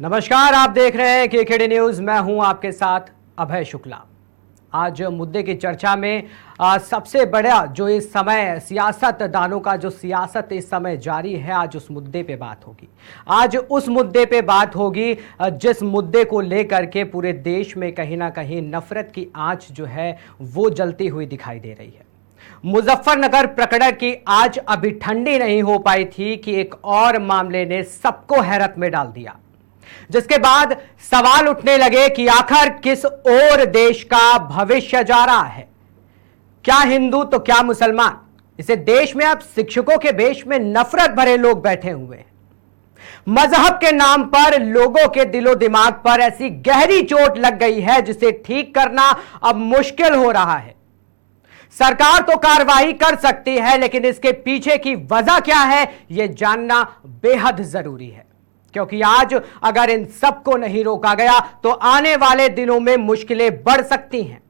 नमस्कार, आप देख रहे हैं केकेडी न्यूज। मैं हूं आपके साथ अभय शुक्ला। आज मुद्दे की चर्चा में सबसे बड़ा जो इस समय सियासतदानों का जो सियासत इस समय जारी है, आज उस मुद्दे पे बात होगी। आज उस मुद्दे पे बात होगी जिस मुद्दे को लेकर के पूरे देश में कहीं ना कहीं नफरत की आंच जो है वो जलती हुई दिखाई दे रही है। मुजफ्फरनगर प्रकरण की आज अभी ठंडी नहीं हो पाई थी कि एक और मामले ने सबको हैरत में डाल दिया, जिसके बाद सवाल उठने लगे कि आखिर किस ओर देश का भविष्य जा रहा है। क्या हिंदू तो क्या मुसलमान, इसे देश में अब शिक्षकों के भेष में नफरत भरे लोग बैठे हुए हैं। मजहब के नाम पर लोगों के दिलो दिमाग पर ऐसी गहरी चोट लग गई है जिसे ठीक करना अब मुश्किल हो रहा है। सरकार तो कार्रवाई कर सकती है, लेकिन इसके पीछे की वजह क्या है यह जानना बेहद जरूरी है, क्योंकि आज अगर इन सबको नहीं रोका गया तो आने वाले दिनों में मुश्किलें बढ़ सकती हैं।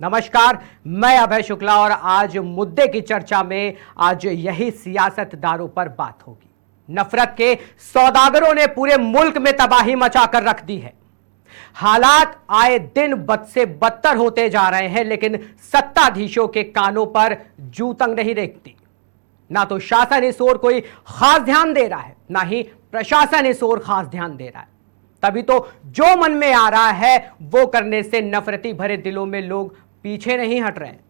नमस्कार, मैं अभय शुक्ला और आज मुद्दे की चर्चा में आज यही सियासतदारों पर बात होगी। नफरत के सौदागरों ने पूरे मुल्क में तबाही मचाकर रख दी है। हालात आए दिन बद से बदतर होते जा रहे हैं, लेकिन सत्ताधीशों के कानों पर जू तंग नहीं रेंगती। ना तो शासन इस ओर कोई खास ध्यान दे रहा है, ना ही प्रशासन इस ओर खास ध्यान दे रहा है। तभी तो जो मन में आ रहा है वो करने से नफरती भरे दिलों में लोग पीछे नहीं हट रहे हैं।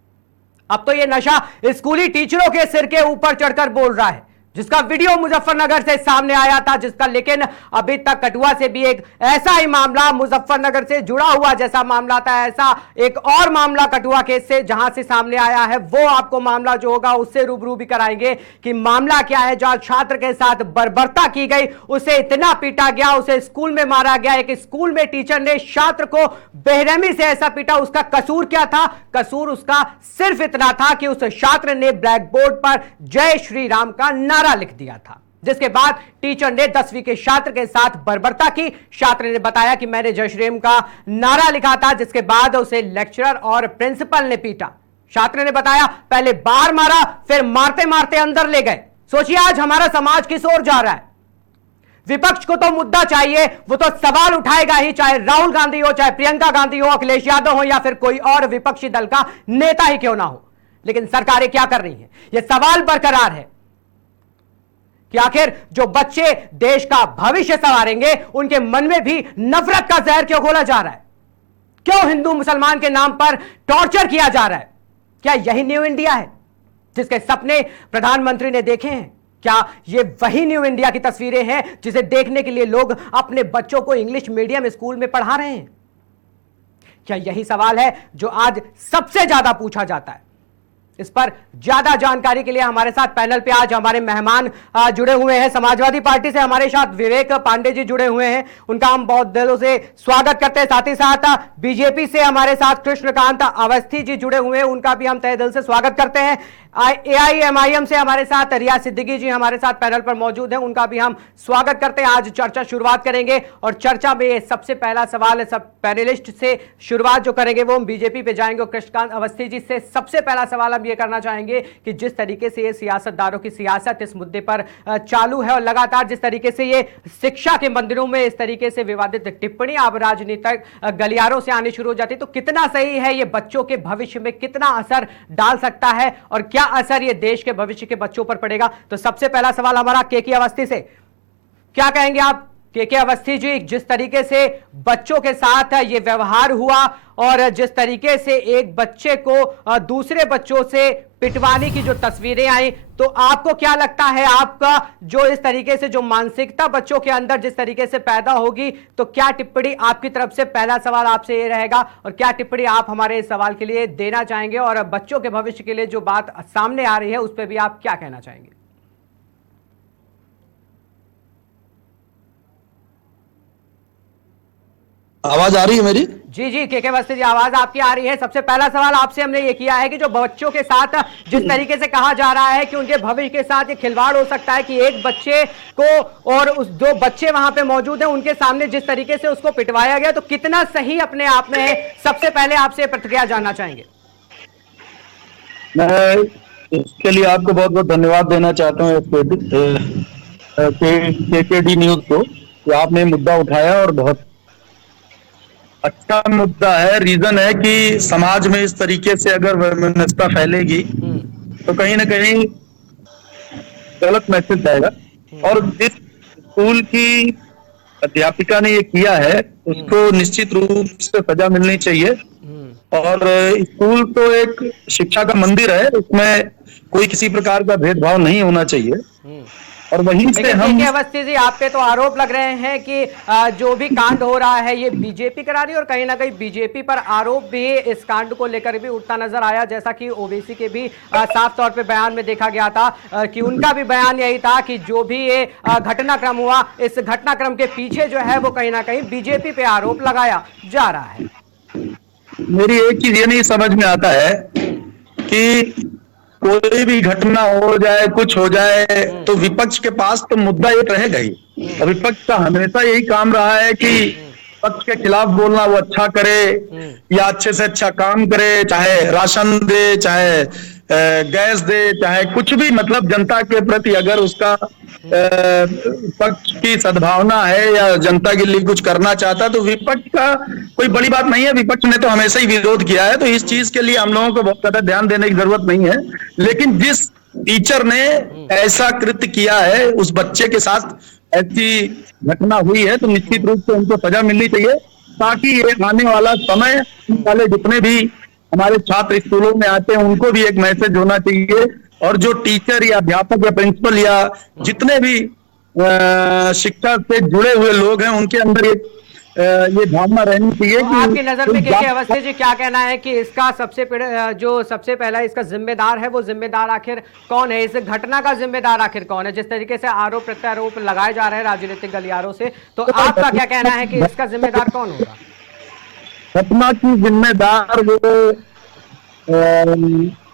अब तो ये नशा स्कूली टीचरों के सिर के ऊपर चढ़कर बोल रहा है, जिसका वीडियो मुजफ्फरनगर से सामने आया था, जिसका लेकिन अभी तक कठुआ से भी एक ऐसा ही मामला मुजफ्फरनगर से जुड़ा हुआ जैसा मामला था, ऐसा एक और मामला कठुआ केस से जहां से सामने आया है, वो आपको मामला जो होगा उससे रूबरू भी कराएंगे कि मामला क्या है। जहां छात्र के साथ बर्बरता की गई, उसे इतना पीटा गया, उसे स्कूल में मारा गया। एक स्कूल में टीचर ने छात्र को बेरहमी से ऐसा पीटा, उसका कसूर क्या था? कसूर उसका सिर्फ इतना था कि उस छात्र ने ब्लैक बोर्ड पर जय श्री राम का नारा लिख दिया था, जिसके बाद टीचर ने 10वीं के छात्र के साथ बर्बरता की। छात्र ने बताया कि मैंने जय श्री राम का नारा लिखा था, जिसके बाद उसे लेक्चरर और प्रिंसिपल ने पीटा। छात्र ने बताया पहले बाहर मारा, फिर मारते मारते अंदर ले गए। सोचिए आज हमारा समाज किस ओर जा रहा है। विपक्ष को तो मुद्दा चाहिए, वो तो सवाल उठाएगा ही, चाहे राहुल गांधी हो, चाहे प्रियंका गांधी हो, अखिलेश यादव हो या फिर कोई और विपक्षी दल का नेता ही क्यों ना हो। लेकिन सरकारें क्या कर रही हैं? यह सवाल बरकरार है कि आखिर जो बच्चे देश का भविष्य संवारेंगे उनके मन में भी नफरत का जहर क्यों घोला जा रहा है? क्यों हिंदू मुसलमान के नाम पर टॉर्चर किया जा रहा है? क्या यही न्यू इंडिया है जिसके सपने प्रधानमंत्री ने देखे हैं? क्या ये वही न्यू इंडिया की तस्वीरें हैं जिसे देखने के लिए लोग अपने बच्चों को इंग्लिश मीडियम स्कूल में पढ़ा रहे हैं? क्या यही सवाल है जो आज सबसे ज्यादा पूछा जाता है? इस पर ज्यादा जानकारी के लिए हमारे साथ पैनल पे आज हमारे मेहमान जुड़े हुए हैं। समाजवादी पार्टी से हमारे साथ विवेक पांडे जी जुड़े हुए हैं, उनका हम बहुत दिलों से स्वागत करते हैं। साथ ही साथ बीजेपी से हमारे साथ कृष्णकांत अवस्थी जी जुड़े हुए हैं, उनका भी हम तहे दिल से स्वागत करते हैं। AIMIM से हमारे साथ रिया सिद्दीकी जी हमारे साथ पैनल पर मौजूद हैं, उनका भी हम स्वागत करते हैं। आज चर्चा शुरुआत करेंगे और चर्चा में सबसे पहला सवाल सब पैनलिस्ट से शुरुआत जो करेंगे वो हम बीजेपी पे जाएंगे। और कृष्णकांत अवस्थी जी से सबसे पहला सवाल हम ये करना चाहेंगे कि जिस तरीके से ये सियासतदारों की सियासत इस मुद्दे पर चालू है और लगातार जिस तरीके से ये शिक्षा के मंदिरों में इस तरीके से विवादित टिप्पणी अब राजनीतिक गलियारों से आनी शुरू हो जाती, तो कितना सही है? ये बच्चों के भविष्य में कितना असर डाल सकता है और क्या असर ये देश के भविष्य के बच्चों पर पड़ेगा? तो सबसे पहला सवाल हमारा केके अवस्थी से, क्या कहेंगे आप? केके अवस्थी जी, जिस तरीके से बच्चों के साथ ये व्यवहार हुआ और जिस तरीके से एक बच्चे को दूसरे बच्चों से पिटवाने की जो तस्वीरें आई, तो आपको क्या लगता है आपका जो इस तरीके से जो मानसिकता बच्चों के अंदर जिस तरीके से पैदा होगी, तो क्या टिप्पणी आपकी तरफ से? पहला सवाल आपसे ये रहेगा, और क्या टिप्पणी आप हमारे इस सवाल के लिए देना चाहेंगे और बच्चों के भविष्य के लिए जो बात सामने आ रही है उस पर भी आप क्या कहना चाहेंगे? आवाज आ रही है मेरी? जी जी केके अवस्थी जी, आवाज आपकी आ रही है। सबसे पहला सवाल आपसे हमने ये किया है कि जो बच्चों के साथ जिस तरीके से कहा जा रहा है कि उनके भविष्य के साथ ये खिलवाड़ हो सकता है कि एक बच्चे को और उस दो बच्चे वहां पे मौजूद हैं उनके सामने जिस तरीके से उसको पिटवाया गया, तो कितना सही अपने आप में है? सबसे पहले आपसे प्रतिक्रिया जानना चाहेंगे। मैं इसके लिए आपको बहुत बहुत धन्यवाद देना चाहता हूँ केकेडी न्यूज को। कि आपने मुद्दा उठाया और बहुत अच्छा मुद्दा है। रीजन है कि समाज में इस तरीके से अगर वैमनस्यता फैलेगी तो कहीं ना कहीं गलत मैसेज जाएगा। और जिस स्कूल की अध्यापिका ने ये किया है उसको निश्चित रूप से सजा मिलनी चाहिए। और स्कूल तो एक शिक्षा का मंदिर है, उसमें कोई किसी प्रकार का भेदभाव नहीं होना चाहिए। और वहीं से लेकिन हम के अवस्थी जी, आप पे तो आरोप लग रहे हैं कि जो भी कांड हो रहा है ये बीजेपी करा रही है, और कहीं ना कहीं बीजेपी पर आरोप भी इस कांड को लेकर भी उठता नजर आया, जैसा कि ओवैसी के भी साफ तौर पे बयान में देखा गया था कि उनका भी बयान यही था कि जो भी ये घटनाक्रम हुआ, इस घटनाक्रम के पीछे जो है वो कहीं ना कहीं बीजेपी पे आरोप लगाया जा रहा है। मेरी एक चीज ये नहीं समझ में आता है कि कोई भी घटना हो जाए, कुछ हो जाए, तो विपक्ष के पास तो मुद्दा एक रहेगा ही। और विपक्ष का हमेशा यही काम रहा है कि पक्ष के खिलाफ बोलना, वो अच्छा करे या अच्छे से अच्छा काम करे, चाहे राशन दे, चाहे गैस दे, चाहे कुछ भी, मतलब जनता के प्रति अगर उसका पक्ष की सद्भावना है या जनता के लिए कुछ करना चाहता है तो विपक्ष का कोई बड़ी बात नहीं है। विपक्ष ने तो हमेशा ही विरोध किया है, तो इस चीज के लिए हम लोगों को बहुत ज्यादा ध्यान देने की जरूरत नहीं है। लेकिन जिस टीचर ने ऐसा कृत्य किया है, उस बच्चे के साथ ऐसी घटना हुई है, तो निश्चित रूप से उनको सजा मिलनी चाहिए, ताकि ये आने वाला समय वाले जितने भी हमारे छात्र स्कूलों में आते हैं उनको भी एक मैसेज होना चाहिए। और जो टीचर या अध्यापक या प्रिंसिपल या जितने भी शिक्षा से जुड़े हुए लोग हैं उनके अंदर ये भावना रहनी चाहिए तो कि आपकी नजर में के अवस्थी जी क्या कहना है कि इसका सबसे पहला इसका जिम्मेदार है, वो जिम्मेदार आखिर कौन है? इस घटना का जिम्मेदार आखिर कौन है? जिस तरीके से आरोप प्रत्यारोप लगाए जा रहे हैं राजनीतिक गलियारों से, तो आपका क्या कहना है कि इसका जिम्मेदार कौन होगा? घटना की जिम्मेदार वो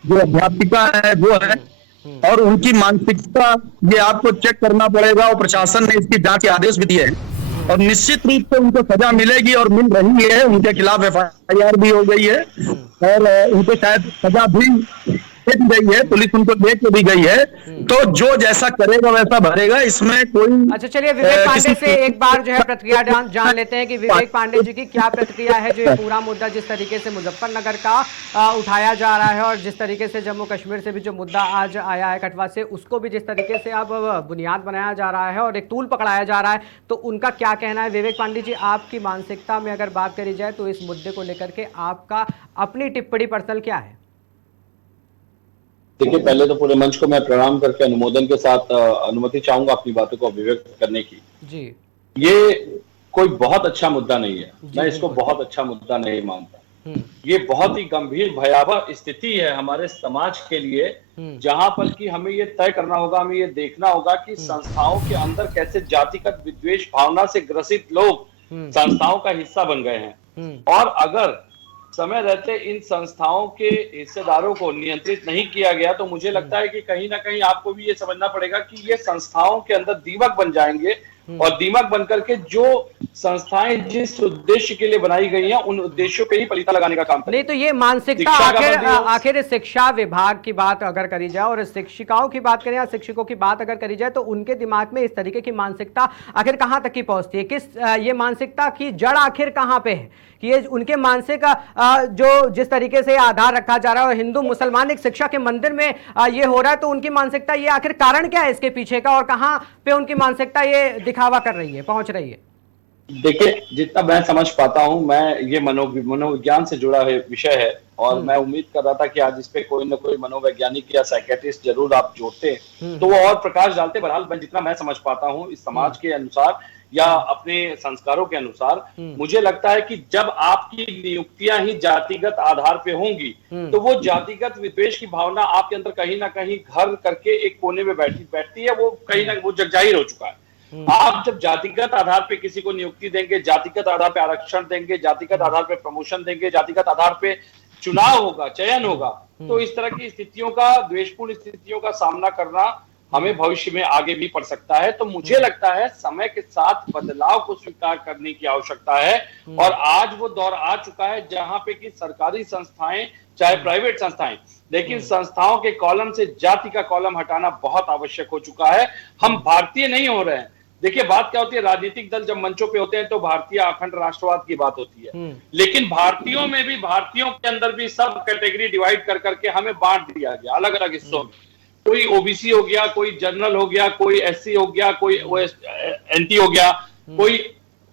जो अध्यापिका है वो है, और उनकी मानसिकता ये आपको चेक करना पड़ेगा। और प्रशासन ने इसकी जांच के आदेश भी दिए हैं और निश्चित रूप से उनको सजा मिलेगी और मिल रही है। उनके खिलाफ FIR भी हो गई है और उनको शायद सजा भी दे दी गई है, पुलिस उनको दे के भी गई है। तो जो जैसा करेगा वैसा भरेगा, इसमें कोई। अच्छा, चलिए विवेक पांडे से एक बार जो है प्रतिक्रिया जान लेते हैं कि विवेक पांडे जी की क्या प्रतिक्रिया है जो ये पूरा मुद्दा जिस तरीके से मुजफ्फरनगर का उठाया जा रहा है, और जिस तरीके से जम्मू कश्मीर से भी जो मुद्दा आज आया है कठवा से, उसको भी जिस तरीके से अब बुनियाद बनाया जा रहा है और एक तूल पकड़ाया जा रहा है, तो उनका क्या कहना है? विवेक पांडे जी, आपकी मानसिकता में अगर बात करी जाए तो इस मुद्दे को लेकर के आपका अपनी टिप्पणी पर्सनल क्या है? देखिए, पहले तो पूरे मंच को मैं प्रणाम करके अनुमोदन के साथ अनुमति चाहूंगा अपनी बातों को अभिव्यक्त करने की। जी, ये कोई बहुत अच्छा मुद्दा नहीं है, मैं इसको बहुत अच्छा मुद्दा नहीं मानता। ये बहुत ही गंभीर भयावह स्थिति है हमारे समाज के लिए, जहां पर कि हमें ये तय करना होगा, हमें ये देखना होगा कि संस्थाओं के अंदर कैसे जातिगत विद्वेष भावना से ग्रसित लोग संस्थाओं का हिस्सा बन गए हैं। और अगर समय रहते इन संस्थाओं के हिस्सेदारों को नियंत्रित नहीं किया गया तो मुझे लगता है कि कहीं ना कहीं आपको भी ये समझना पड़ेगा कि ये संस्थाओं के अंदर दीमक बन जाएंगे, और दीमक बनकर के जो संस्थाएं जिस उद्देश्य के लिए बनाई गई हैं उन उद्देश्यों पे ही पलीता लगाने का काम करें। नहीं तो ये मानसिकता आखिर शिक्षा विभाग की बात अगर करी जाए और शिक्षिकाओं की बात करें या शिक्षकों की बात अगर करी जाए, तो उनके दिमाग में इस तरीके की मानसिकता आखिर कहां तक की पहुंचती है? ये मानसिकता की जड़ आखिर कहां पे है कि ये उनके मानसिक जो जिस तरीके से आधार रखा जा रहा है और हिंदू मुसलमान एक शिक्षा के मंदिर में ये हो रहा है, तो उनकी मानसिकता ये आखिर कारण क्या है इसके पीछे का, और कहां पे उनकी मानसिकता ये दिखावा कर रही है, पहुंच रही है? देखिए, जितना मैं समझ पाता हूं, मैं ये मनोविज्ञान से जुड़ा है विषय है, और मैं उम्मीद कर रहा था कि आज इस पे कोई ना कोई मनोवैज्ञानिक या साइकेट्रिस्ट जरूर आप जोड़ते तो वो और प्रकाश डालते। बहरहाल मैं जितना मैं समझ पाता हूं इस समाज के अनुसार या अपने संस्कारों के अनुसार, मुझे लगता है कि जब आपकी नियुक्तियां ही जातिगत आधार पे होंगी तो वो जातिगत विद्वेष की भावना आपके अंदर कहीं ना कहीं घर करके एक कोने में बैठती है, वो कहीं ना वो जगजाहिर हो चुका है। आप जब जातिगत आधार पे किसी को नियुक्ति देंगे, जातिगत आधार पे आरक्षण देंगे, जातिगत आधार पे प्रमोशन देंगे, जातिगत आधार पे चुनाव होगा, चयन होगा, तो इस तरह की स्थितियों का, द्वेषपूर्ण स्थितियों का सामना करना हमें भविष्य में आगे भी पड़ सकता है। तो मुझे लगता है समय के साथ बदलाव को स्वीकार करने की आवश्यकता है, और आज वो दौर आ चुका है जहां पे कि सरकारी संस्थाएं चाहे प्राइवेट संस्थाएं, लेकिन संस्थाओं के कॉलम से जाति का कॉलम हटाना बहुत आवश्यक हो चुका है। हम भारतीय नहीं हो रहे हैं, देखिए बात क्या होती है, राजनीतिक दल जब मंचों पे होते हैं तो भारतीय अखंड राष्ट्रवाद की बात होती है, लेकिन भारतीयों में भी, भारतीयों के अंदर भी सब कैटेगरी डिवाइड कर करके हमें बांट दिया गया अलग अलग हिस्सों में। कोई ओबीसी हो गया, कोई जनरल हो गया, कोई एससी हो गया, कोई एनटी हो गया, कोई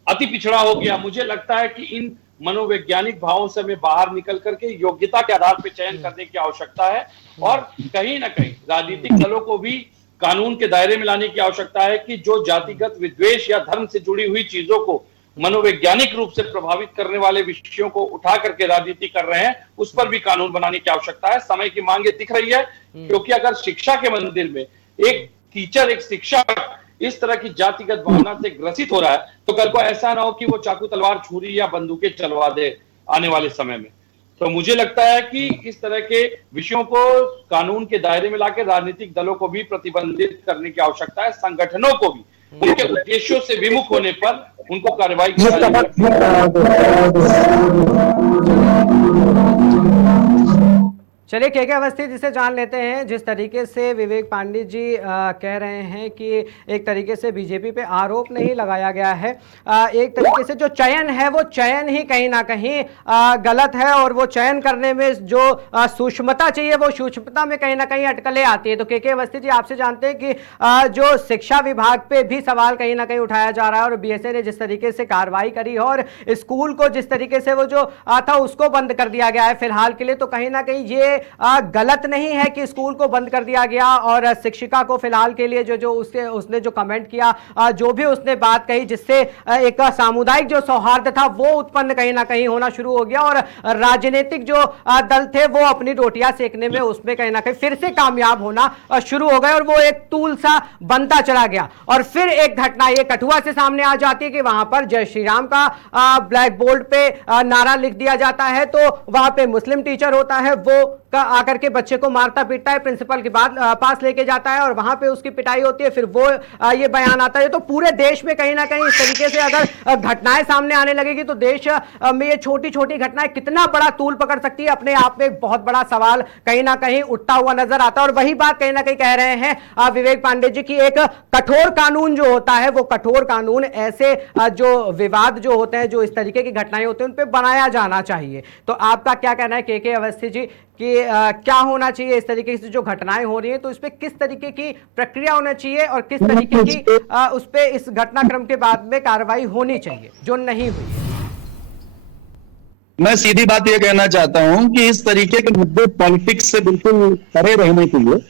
अति पिछड़ा हो गया। मुझे लगता है कि इन मनोवैज्ञानिक भावों से हमें बाहर निकल करके योग्यता के आधार पर चयन करने की आवश्यकता है, और कहीं ना कहीं राजनीतिक दलों को भी कानून के दायरे में लाने की आवश्यकता है कि जो जातिगत विद्वेष या धर्म से जुड़ी हुई चीजों को मनोवैज्ञानिक रूप से प्रभावित करने वाले विषयों को उठा करके राजनीति कर रहे हैं, उस पर भी कानून बनाने की आवश्यकता है। समय की मांग दिख रही है, क्योंकि अगर शिक्षा के मंदिर में एक टीचर, एक शिक्षक इस तरह की जातिगत भावना से ग्रसित हो रहा है, तो कल को ऐसा ना हो कि वो चाकू तलवार छुरी या बंदूकें चलवा दे आने वाले समय में। तो मुझे लगता है कि इस तरह के विषयों को कानून के दायरे में लाकर राजनीतिक दलों को भी प्रतिबंधित करने की आवश्यकता है, संगठनों को भी उनके उद्देश्यों से विमुख होने पर उनको कार्रवाई की चलिए के अवस्थी जी से जान लेते हैं। जिस तरीके से विवेक पांडे जी कह रहे हैं कि एक तरीके से बीजेपी पे आरोप नहीं लगाया गया है, एक तरीके से जो चयन है वो चयन ही कहीं ना कहीं गलत है, और वो चयन करने में जो सूक्ष्मता चाहिए वो सूक्ष्मता में कहीं ना कहीं अटकलें आती है। तो के अवस्थी जी आपसे जानते हैं कि जो शिक्षा विभाग पे भी सवाल कहीं ना कहीं उठाया जा रहा है, और बीएसए ने जिस तरीके से कार्रवाई करी है और स्कूल को जिस तरीके से वो जो था उसको बंद कर दिया गया है फिलहाल के लिए, तो कहीं ना कहीं ये गलत नहीं है कि स्कूल को बंद कर दिया गया और शिक्षिका को फिलहाल के लिए जो उसने जो कमेंट किया, जो भी उसने बात कही, जिससे एक सामुदायिक जो सौहार्द था वो उत्पन्न कहीं ना कहीं होना शुरू हो गया, और राजनीतिक जो दल थे वो अपनी रोटियां सेकने में उसमें कहीं ना कहीं फिर से कामयाब होना शुरू हो गए, और वो एक टूल सा बनता चला गया। और फिर एक घटना ये कठुआ से सामने आ जाती है कि वहां पर जय श्री राम का ब्लैक बोर्ड पे नारा लिख दिया जाता है, तो वहां पे मुस्लिम टीचर होता है, वो आकर के बच्चे को मारता पीटता है, प्रिंसिपल के पास लेके जाता है और वहां पे उसकी पिटाई होती है, फिर वो ये बयान आता है। तो पूरे देश में कहीं ना कहीं इस तरीके से अगर घटनाएं सामने आने लगेगी तो देश में ये छोटी छोटी घटनाएं कितना बड़ा तूल पकड़ सकती है, अपने आप में एक बहुत बड़ा सवाल कहीं ना कहीं उठता हुआ नजर आता है। और वही बात कहीं ना कहीं कह रहे हैं विवेक पांडे जी की एक कठोर कानून जो होता है वो कठोर कानून ऐसे जो विवाद जो होते हैं, जो इस तरीके की घटनाएं होती हैं, उन पर बनाया जाना चाहिए। तो आपका क्या कहना है के अवस्थी जी कि क्या होना चाहिए इस तरीके से जो घटनाएं हो रही हैं, तो इस पे किस तरीके की प्रक्रिया होना चाहिए और किस तरीके की उस पे इस घटनाक्रम के बाद में कार्रवाई होनी चाहिए जो नहीं हुई? मैं सीधी बात ये कहना चाहता हूं कि इस तरीके के मुद्दे पॉलिटिक्स से बिल्कुल परे रहने के लिए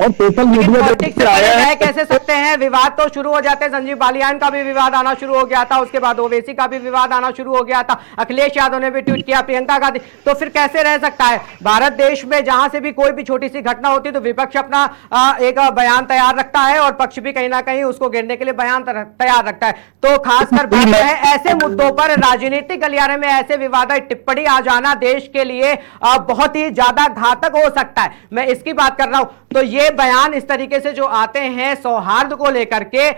और सोशल मीडिया पे आया है कैसे सकते हैं, विवाद तो शुरू हो जाते हैं। संजीव बालियान का भी विवाद आना शुरू हो गया था, उसके बाद ओवैसी का भी विवाद आना शुरू हो गया था, अखिलेश यादव ने भी ट्वीट किया, प्रियंका गांधी, तो फिर कैसे रह सकता है? भारत देश में जहां से भी कोई भी छोटी सी घटना होती है तो विपक्ष अपना एक बयान तैयार रखता है और पक्ष भी कहीं ना कहीं उसको घेरने के लिए बयान तैयार रखता है। तो खासकर बात है ऐसे मुद्दों पर राजनीतिक गलियारे में ऐसे विवादित टिप्पणी आ जाना देश के लिए बहुत ही ज्यादा घातक हो सकता है। मैं इसकी बात कर रहा हूं। तो ये बयान इस तरीके से जो आते हैं सौहार्द को लेकर के,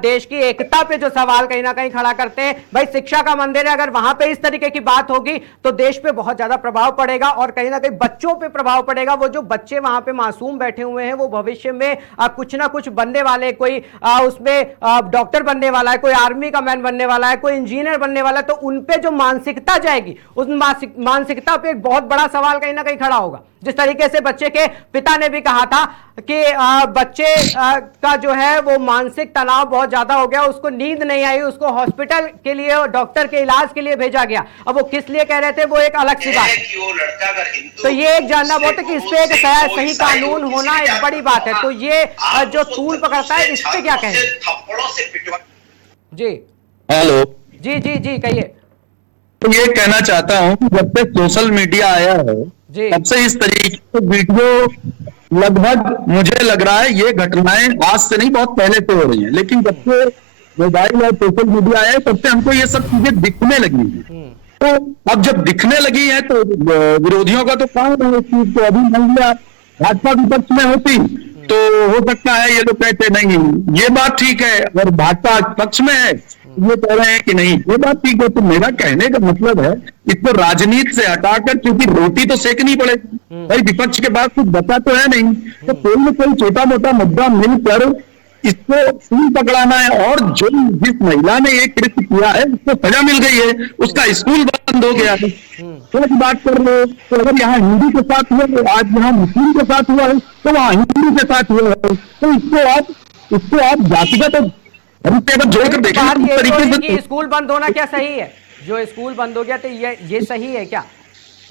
देश की एकता पे जो सवाल कहीं ना कहीं खड़ा करते हैं, भाई शिक्षा का मंदिर है, अगर वहां पे इस तरीके की बात होगी तो देश पे बहुत ज्यादा प्रभाव पड़ेगा और कहीं ना कहीं बच्चों पे प्रभाव पड़ेगा। वो जो बच्चे वहां पे मासूम बैठे हुए हैं वो भविष्य में कुछ ना कुछ बनने वाले, कोई उसमें डॉक्टर बनने वाला है, कोई आर्मी का मैन बनने वाला है, कोई इंजीनियर बनने वाला है, तो उनपे जो मानसिकता जाएगी उस मानसिकता पे एक बहुत बड़ा सवाल कहीं ना कहीं खड़ा होगा। जिस तरीके से बच्चे के पिता ने भी कहा था कि बच्चे का जो है वो मानसिक तनाव बहुत ज्यादा हो गया, उसको नींद नहीं आई, उसको हॉस्पिटल के लिए और डॉक्टर के इलाज के लिए भेजा गया। अब वो किस लिए कह रहे थे वो एक अलग सी बात। तो ये एक जानना बहुत है कि इस पे एक सही कानून होना एक बड़ी बात है। तो ये जो तूल पकड़ता है इस पे क्या कहेंगे? जी हेलो, जी जी जी कहिए। तो ये कहना चाहता हूं कि जब से सोशल मीडिया आया है तब से इस तरीके के वीडियो लगभग मुझे लग रहा है ये घटनाएं आज से नहीं बहुत पहले से हो रही हैं, लेकिन जब से मोबाइल और सोशल मीडिया आया तब से हमको ये सब चीजें दिखने लगी हैं। तो अब जब दिखने लगी है तो विरोधियों का तो काम है इस चीज को, अभी मान लिया भाजपा विपक्ष में होती तो हो सकता है ये लोग कहते नहीं ये बात ठीक है, और भाजपा पक्ष में है ये कह रहे हैं कि नहीं ये बात ठीक है। तो मेरा कहने का मतलब है इसको राजनीति से हटाकर, क्योंकि रोटी तो सेकनी पड़ेगी भाई, विपक्ष के पास कुछ बचा तो है नहीं, तो कोई न कोई छोटा मोटा मुद्दा मिलकर इसको खून पकड़ाना है। और जो जिस महिला ने ये कृत्य किया है उसको सजा मिल गई है, उसका स्कूल बंद हो गया है। तो बात कर रहे हो, तो अगर यहाँ हिंदू के साथ हुआ तो आज यहाँ मुस्लिम के साथ हुआ है, तो वहाँ हिंदू के साथ हुआ है। तो इसको आप जातिगत अगर जोड़कर देखें बात तो ये तरीके तो से कि स्कूल बंद होना क्या सही है? जो स्कूल बंद हो गया तो ये सही है क्या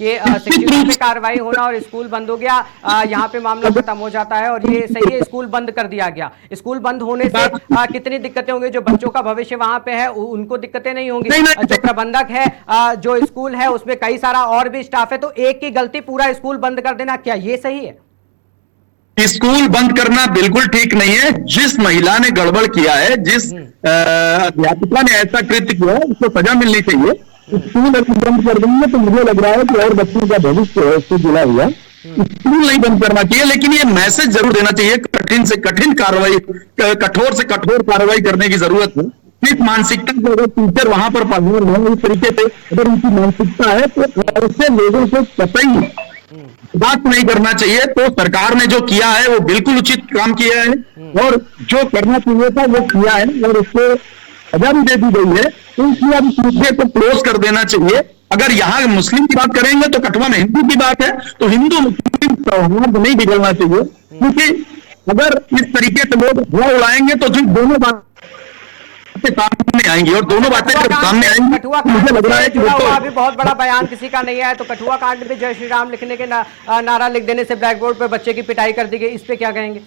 कि शिक्षकों पे कार्रवाई होना और स्कूल बंद हो गया, यहाँ पे मामला खत्म हो जाता है और ये सही है? स्कूल बंद कर दिया गया, स्कूल बंद होने से कितनी दिक्कतें होंगी? जो बच्चों का भविष्य वहां पे है उनको दिक्कतें नहीं होंगी? जो प्रबंधक है, जो स्कूल है उसमें कई सारा और भी स्टाफ है, तो एक की गलती पूरा स्कूल बंद कर देना, क्या ये सही है? स्कूल बंद करना बिल्कुल ठीक नहीं है। जिस महिला ने गड़बड़ किया है, जिस अध्यापिका ने ऐसा कृत्य किया है, उसको सजा मिलनी चाहिए। स्कूल अगर बंद कर देंगे तो मुझे लग रहा है कि और बच्चों का भविष्य है उससे जुड़ा हुआ, स्कूल नहीं बंद करना चाहिए। लेकिन ये मैसेज जरूर देना चाहिए, कठिन से कठिन कार्रवाई, कठोर से कठोर कार्रवाई करने की जरूरत है। इस मानसिकता को अगर टीचर वहां पर पालन हो इस तरीके से, अगर उनकी मानसिकता है तो ऐसे लोगों को कतई बात नहीं करना चाहिए। तो सरकार ने जो किया है वो बिल्कुल उचित काम किया है और जो करना चाहिए था वो किया है और उसको सजा भी दे दी गई है। तो इसलिए अब इस मुद्दे को क्लोज कर देना चाहिए। अगर यहाँ मुस्लिम की बात करेंगे तो कठुआ में हिंदू की बात है, तो हिंदू मुस्लिम सौहार्द नहीं बिगड़ना चाहिए। क्योंकि अगर इस तरीके से लोग हुआ उड़ाएंगे तो जो दोनों बातें सामने आएंगी और दोनों बातें जब सामने आएंगी तो मुझे लग रहा है कि अभी बहुत बड़ा बयान किसी का नहीं आया, तो कठुआ कांड में जय श्री राम लिखने के नारा लिख देने से ब्लैक बोर्ड पर बच्चे की पिटाई कर दी गई, इस पे क्या कहेंगे?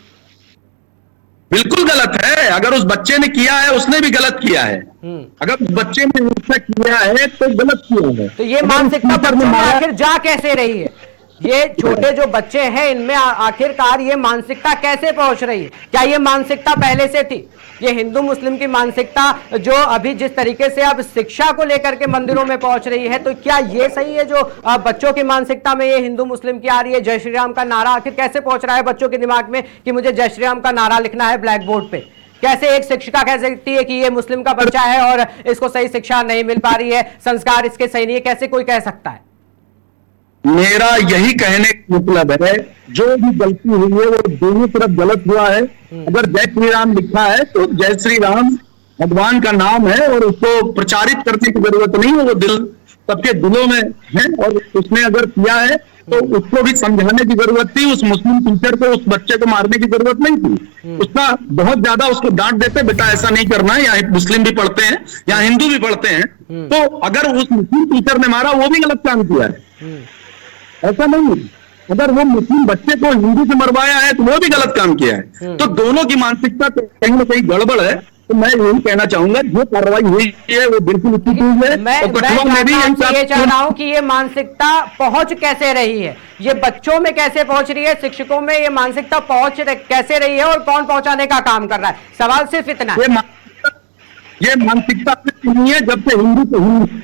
बिल्कुल गलत है। अगर उस बच्चे ने किया है उसने भी गलत किया है। अगर उस बच्चे ने ऐसा किया है तो गलत किया है। तो ये मानसिकता बच्चों में आखिर जा कैसे रही है? ये छोटे जो बच्चे हैं इनमें आखिरकार ये मानसिकता कैसे पहुंच रही है? क्या ये मानसिकता पहले से थी? ये हिंदू मुस्लिम की मानसिकता जो अभी जिस तरीके से अब शिक्षा को लेकर के मंदिरों में पहुंच रही है, तो क्या ये सही है जो बच्चों की मानसिकता में ये हिंदू मुस्लिम की आ रही है? जय श्री राम का नारा आखिर कैसे पहुंच रहा है बच्चों के दिमाग में कि मुझे जय श्री राम का नारा लिखना है ब्लैक बोर्ड पे? कैसे एक शिक्षिका कह सकती है कि ये मुस्लिम का बच्चा है और इसको सही शिक्षा नहीं मिल पा रही है, संस्कार इसके सही नहीं है? कैसे कोई कह सकता है? मेरा यही कहने का मतलब है, जो भी गलती हुई है वो दोनों तरफ गलत हुआ है। अगर जय श्री राम लिखा है तो जय श्री राम भगवान का नाम है और उसको प्रचारित करने की जरूरत नहीं है, वो दिल सबके दिलों में है। और उसने अगर किया है तो उसको भी समझाने की जरूरत थी। उस मुस्लिम टीचर को उस बच्चे को मारने की जरूरत नहीं थी। उसका बहुत ज्यादा उसको डांट देते, बेटा ऐसा नहीं करना है, यहाँ मुस्लिम भी पढ़ते हैं, यहाँ हिंदू भी पढ़ते हैं। तो अगर उस मुस्लिम टीचर ने मारा वो भी गलत काम किया है, ऐसा नहीं। अगर वो मुस्लिम बच्चे को हिंदू से मरवाया है तो वो भी गलत काम किया है। तो दोनों की मानसिकता कहीं ना कहीं गड़बड़ है। तो मैं यही कहना चाहूंगा, जो कार्रवाई हुई है वो बिल्कुल उचित हुई है। मैं ये चाह रहा हूं कि ये मानसिकता पहुंच कैसे रही है, ये बच्चों में कैसे पहुंच रही है, शिक्षकों में ये मानसिकता पहुंच कैसे रही है और कौन पहुंचाने का काम कर रहा है? सवाल सिर्फ इतना है। ये मानसिकता नहीं है, जब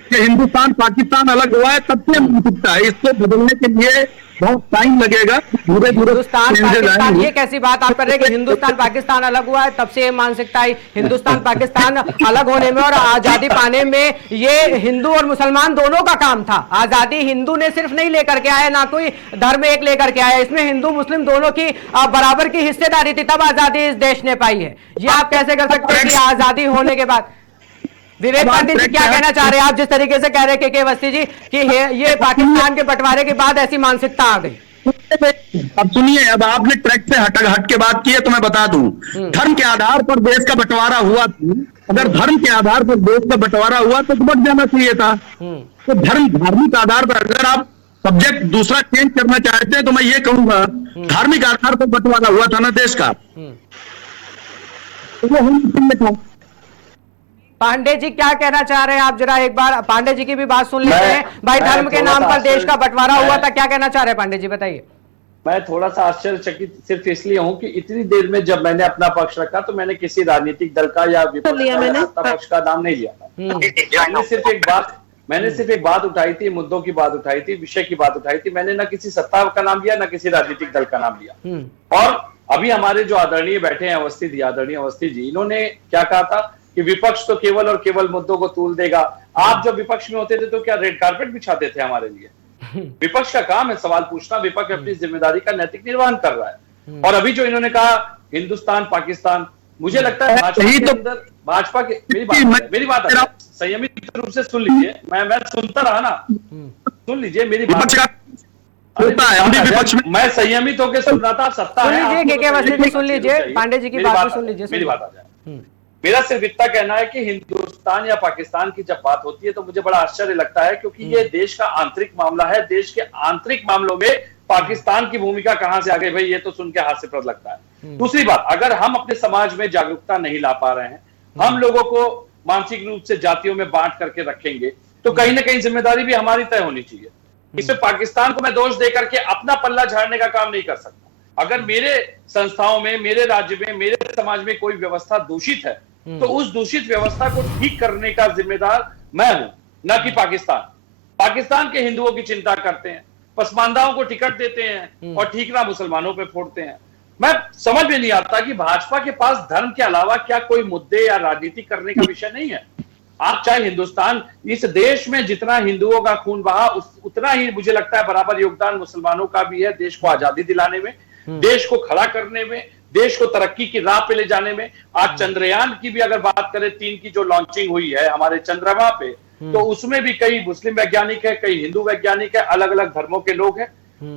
से हिंदुस्तान पाकिस्तान अलग हुआ है तब से मानसिकता है। इसको बदलने के लिए बहुत टाइम लगेगा, धीरे धीरे। हिंदुस्तान पाकिस्तान, ये कैसी बात आप कर रहे हैं कि हिंदुस्तान पाकिस्तान अलग हुआ है तब से ये मानसिकता आई? हिंदुस्तान पाकिस्तान अलग होने में और आजादी पाने में ये हिंदू और मुसलमान दोनों का काम था। आजादी हिंदू ने सिर्फ नहीं लेकर के आया, ना कोई धर्म एक लेकर के आया, इसमें हिंदू मुस्लिम दोनों की बराबर की हिस्सेदारी थी, तब आजादी इस देश ने पाई है। ये आप कैसे कर सकते हैं कि आजादी होने के बाद? विवेक पंडित जी क्या कहना चाह रहे हैं आप, जिस तरीके से कह रहे हैं के अवस्थी जी कि ये पाकिस्तान के बंटवारे के बाद ऐसी मानसिकता आ गई? अब सुनिए, अब आपने ट्रैक से हट के बात की है तो मैं बता दूं, धर्म के आधार पर देश का बंटवारा हुआ। अगर धर्म के आधार पर देश का बंटवारा हुआ तो बच जाना चाहिए था। तो धार्मिक आधार पर अगर आप सब्जेक्ट दूसरा चेंज करना चाहते हैं तो मैं ये कहूंगा, धार्मिक आधार पर बंटवारा हुआ था ना देश का, तो वो हम था। पांडे जी क्या कहना चाह रहे हैं आप? जरा एक बार पांडे जी की भी बात सुन लेते हैं। भाई धर्म के नाम पर देश का बंटवारा हुआ था, क्या कहना चाह रहे हैं पांडे जी, बताइए। मैं थोड़ा सा आश्चर्यचकित सिर्फ इसलिए हूं कि इतनी देर में जब मैंने अपना पक्ष रखा तो मैंने किसी राजनीतिक दल का या पक्ष का नाम नहीं लिया था। मैंने सिर्फ एक बात उठाई थी, मुद्दों की बात उठाई थी, विषय की बात उठाई थी। मैंने ना किसी सत्ता का नाम लिया, ना किसी राजनीतिक दल का नाम लिया। और अभी हमारे जो आदरणीय बैठे हैं आदरणीय अवस्थी जी, इन्होंने क्या कहा था कि विपक्ष तो केवल और केवल मुद्दों को तूल देगा। आप जब विपक्ष में होते थे तो क्या रेड कार्पेट बिछाते थे हमारे लिए? विपक्ष का काम है सवाल पूछना, विपक्ष अपनी जिम्मेदारी का नैतिक निर्वहन कर रहा है। और अभी जो इन्होंने कहा हिंदुस्तान पाकिस्तान, मुझे लगता है भाजपा यही के तो- अंदर, भाजपा के, मेरी बात है, संयमित रूप से सुन लीजिए, मैं सुनता रहा ना, सुन लीजिए मेरी विपक्ष बात। का होता है, हम भी विपक्ष में। मैं संयमित होकर सुन रहा था, सत्ता सुन है, लीजिए, आपको के तो वस्ती जी सुन संयमित लीजिए, चाहिए। पांडे जी की मेरी बात भी सुन लीजिए, मेरी बात आ जाए। हम्म, मेरा सिर्फ इतना कहना है कि हिंदुस्तान या पाकिस्तान की जब बात होती है तो मुझे बड़ा आश्चर्य लगता है, क्योंकि ये देश का आंतरिक मामला है। देश के आंतरिक मामलों में पाकिस्तान की भूमिका कहां से आ गई भाई, ये तो सुन के हास्यप्रद लगता है। दूसरी बात, अगर हम अपने समाज में जागरूकता नहीं ला पा रहे हैं, हम लोगों को मानसिक रूप से जातियों में बांट करके रखेंगे, तो कहीं ना कहीं जिम्मेदारी भी हमारी तय होनी चाहिए। इसमें पाकिस्तान को मैं दोष दे करके अपना पल्ला झाड़ने का काम नहीं कर सकता। अगर मेरे संस्थाओं में, मेरे राज्य में, मेरे समाज में कोई व्यवस्था दूषित है, तो उस दूषित व्यवस्था को ठीक करने का जिम्मेदार मैं हूं, न कि पाकिस्तान। पाकिस्तान के हिंदुओं की चिंता करते हैं, पसमानदाओं को टिकट देते हैं और ठीकरा मुसलमानों पे फोड़ते हैं। मैं समझ में नहीं आता कि भाजपा के पास धर्म के अलावा क्या कोई मुद्दे या राजनीति करने का विषय नहीं है। आप चाहे हिंदुस्तान, इस देश में जितना हिंदुओं का खून बहा, उतना ही मुझे लगता है बराबर योगदान मुसलमानों का भी है, देश को आजादी दिलाने में, देश को खड़ा करने में, देश को तरक्की की राह पे ले जाने में। आज चंद्रयान की भी अगर बात करें, 3 की जो लॉन्चिंग हुई है हमारे चंद्रमा पे, तो उसमें भी कई मुस्लिम वैज्ञानिक है, कई हिंदू वैज्ञानिक है, अलग अलग धर्मों के लोग हैं।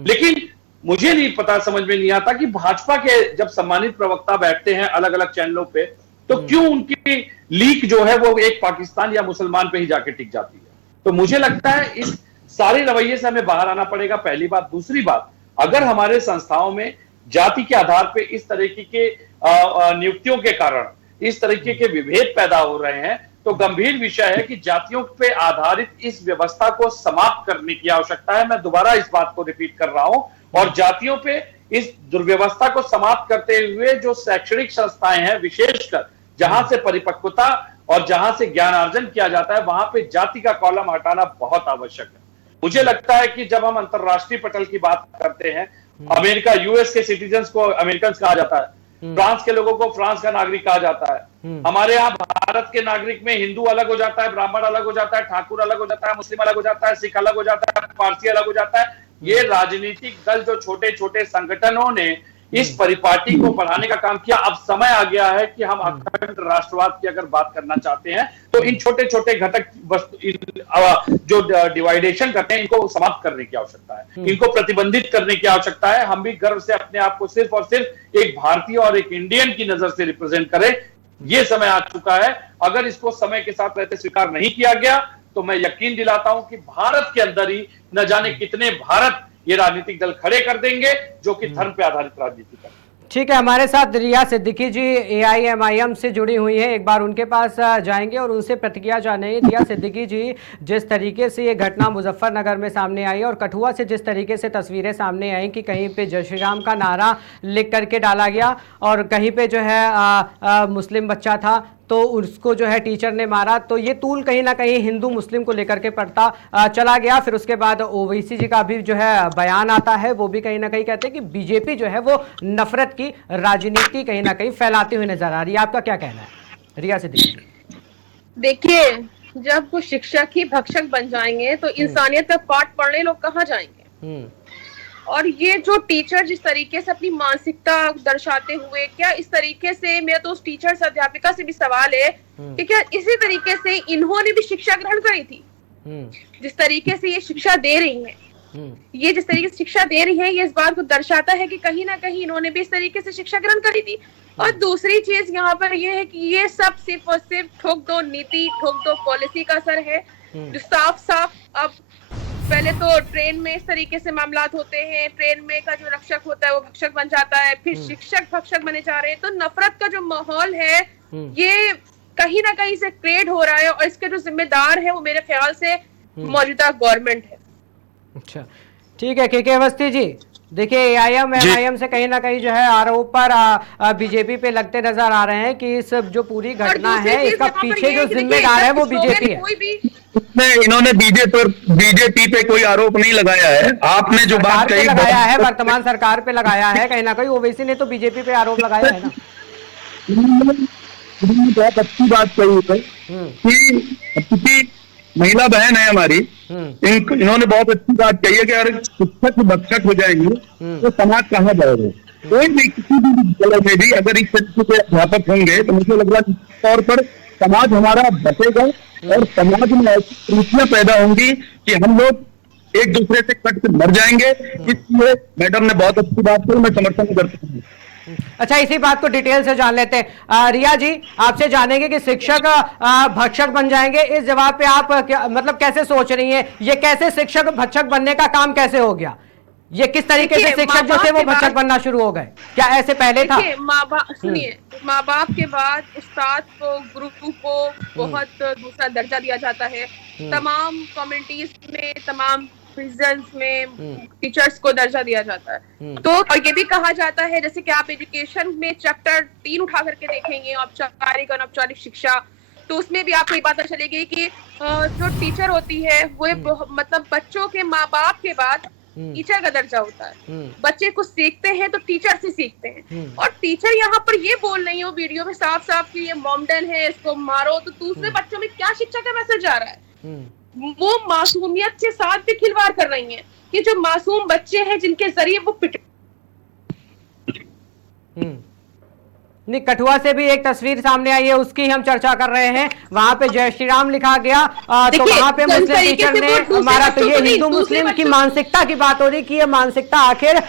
लेकिन मुझे नहीं पता, समझ में नहीं आता कि भाजपा के जब सम्मानित प्रवक्ता बैठते हैं अलग अलग चैनलों पे, तो क्यों उनकी लीक जो है वो एक पाकिस्तान या मुसलमान पे ही जाके टिक जाती है। तो मुझे लगता है इस सारे रवैये से हमें बाहर आना पड़ेगा, पहली बात। दूसरी बात, अगर हमारे संस्थाओं में जाति के आधार पे इस तरीके के नियुक्तियों के कारण इस तरीके के विभेद पैदा हो रहे हैं, तो गंभीर विषय है कि जातियों पे आधारित इस व्यवस्था को समाप्त करने की आवश्यकता है। मैं दोबारा इस बात को रिपीट कर रहा हूं, और जातियों पे इस दुर्व्यवस्था को समाप्त करते हुए जो शैक्षणिक संस्थाएं हैं, विशेषकर जहां से परिपक्वता और जहां से ज्ञानार्जन किया जाता है, वहां पे जाति का कॉलम हटाना बहुत आवश्यक है। मुझे लगता है कि जब हम अंतरराष्ट्रीय पटल की बात करते हैं, अमेरिका, यूएस के सिटीजन्स को अमेरिकन कहा जाता है, फ्रांस के लोगों को फ्रांस का नागरिक कहा जाता है। हमारे यहाँ भारत के नागरिक में हिंदू अलग हो जाता है, ब्राह्मण अलग हो जाता है, ठाकुर अलग हो जाता है, मुस्लिम अलग हो जाता है, सिख अलग हो जाता है, पारसी अलग हो जाता है। ये राजनीतिक दल, जो छोटे छोटे संगठनों ने इस परिपाटी को बढ़ाने का काम किया। अब समय आ गया है कि हम अखंड राष्ट्रवाद की अगर बात करना चाहते हैं, तो इन छोटे छोटे घटक जो डिवाइडेशन करते हैं, इनको समाप्त करने की आवश्यकता है, इनको प्रतिबंधित करने की आवश्यकता है। हम भी गर्व से अपने आप को सिर्फ और सिर्फ एक भारतीय और एक इंडियन की नजर से रिप्रेजेंट करें। ये समय आ चुका है। अगर इसको समय के साथ रहते स्वीकार नहीं किया गया, तो मैं यकीन दिलाता हूं कि भारत के अंदर ही न जाने कितने भारत ये राजनीतिक दल खड़े कर देंगे जो कि धर्म पे आधारित राजनीति कर। ठीक है, हमारे साथ रिया सिद्दीकी जी AIMIM से जुड़ी हुई हैं, एक बार उनके पास जाएंगे और उनसे प्रतिक्रिया जानेंगे। रिया सिद्दीकी जी, जिस तरीके से ये घटना मुजफ्फरनगर में सामने आई और कठुआ से जिस तरीके से तस्वीरें सामने आई कि कहीं पे जय श्री राम का नारा लिख करके डाला गया और कहीं पे जो है मुस्लिम बच्चा था तो उसको जो है टीचर ने मारा, तो ये तूल कहीं ना कहीं हिंदू मुस्लिम को लेकर के पड़ता चला गया। फिर उसके बाद ओवैसी जी का भी जो है बयान आता है, वो भी कहीं ना कहीं कहते हैं कि बीजेपी जो है वो नफरत की राजनीति कहीं ना कहीं फैलाती हुई नजर आ रही है। आपका क्या कहना है रिया सिद्दीकी? देखिए, जब वो शिक्षक ही भक्षक बन जाएंगे तो इंसानियत का पाठ पढ़ने लोग कहाँ जाएंगे? और ये जो टीचर जिस तरीके से अपनी मानसिकता दर्शाते हुए, क्या इस तरीके से, मेरा तो उस टीचर से, अध्यापिका से भी सवाल है कि क्या इसी तरीके से इन्होंने भी शिक्षा ग्रहण करी थी? जिस तरीके से ये शिक्षा दे रही हैं, ये जिस तरीके से शिक्षा दे रही है, ये इस बात को दर्शाता है कि कहीं ना कहीं इन्होंने भी इस तरीके से शिक्षा ग्रहण करी थी। और दूसरी चीज यहाँ पर ये है कि ये सब सिर्फ और सिर्फ ठोक दो नीति, ठोक दो पॉलिसी का असर है, जो साफ साफ अब पहले तो ट्रेन में इस तरीके से मामलात होते हैं, ट्रेन में का जो रक्षक होता है वो भक्षक बन जाता है, फिर शिक्षक भक्षक बने जा रहे हैं। तो नफरत का जो माहौल है ये कहीं ना कहीं से क्रिएट हो रहा है और इसके जो जिम्मेदार है वो मेरे ख्याल से मौजूदा गवर्नमेंट है। अच्छा, ठीक है के अवस्थी जी, देखिए AIMIM से कहीं ना कहीं जो है आरोप पर बीजेपी पे लगते नजर आ रहे हैं कि इस जो पूरी घटना है इसका पीछे जो जिम्मेदार है वो बीजेपी है। इन्होंने बीजेपी पे कोई आरोप नहीं लगाया है। आपने जो बात कही लगाया है, वर्तमान सरकार पे लगाया है कहीं ना कहीं। ओवैसी ने तो बीजेपी पे आरोप लगाया है ना। बहुत अच्छी बात कही है कि महिला बहन है हमारी, इन्होंने बहुत अच्छी बात कही है कि अगर शिक्षक भक्षक हो जाएंगे तो समाज कहाँ जाएगा। कोई भी किसी भी विद्यालय में भी अगर इस तरीके के अध्यापक होंगे तो मुझे लग रहा है तौर पर समाज हमारा बचेगा और समाज में ऐसी रुचियां पैदा होंगी कि हम लोग एक दूसरे से कट के मर जाएंगे। इसलिए मैडम ने बहुत अच्छी बात की, मैं समर्थन करता हूँ। अच्छा, इसी बात को डिटेल से जान लेते हैं। रिया जी, आपसे जानेंगे कि शिक्षक भक्षक बन जाएंगे। इस जवाब पे आप मतलब कैसे सोच रही हैं? ये कैसे शिक्षक भक्षक बनने का काम कैसे हो गया? ये किस तरीके से शिक्षक जो थे वो भक्षक बनना शुरू हो गए? क्या ऐसे पहले था? सुनिए, माँ बाप के बाद उस्ताद को, गुरु को बहुत दूसरा दर्जा दिया जाता है। तमाम कम्युनिटीज में, तमाम रीजन्स में टीचर्स को दर्जा दिया जाता है। तो और ये भी कहा जाता है, जैसे कि आप एजुकेशन में चैप्टर 3 उठा करके देखेंगे, औपचारिक और अनौपचारिक शिक्षा, तो उसमें भी आपको ये पता चलेगी कि जो टीचर होती है वो मतलब बच्चों के माँ बाप के बाद टीचर का दर्जा होता है। बच्चे कुछ सीखते हैं तो टीचर से सीखते हैं। और टीचर यहाँ पर ये बोल रही हो वीडियो में साफ साफ कि ये मॉमडन है, इसको मारो, तो दूसरे बच्चों में क्या शिक्षा का मैसेज जा रहा है? वो मासूमियत के साथ भी खिलवाड़ कर रही हैं कि जो मासूम बच्चे हैं जिनके जरिए वो नहीं, कठुआ से भी एक तस्वीर सामने आई है, उसकी हम चर्चा कर रहे हैं। वहां पे जय श्री राम लिखा गया, तो वहां पे मुस्लिम टीचर ने हमारा, तो ये हिंदू मुस्लिम की मानसिकता की बात हो रही कि ये मानसिकता आखिर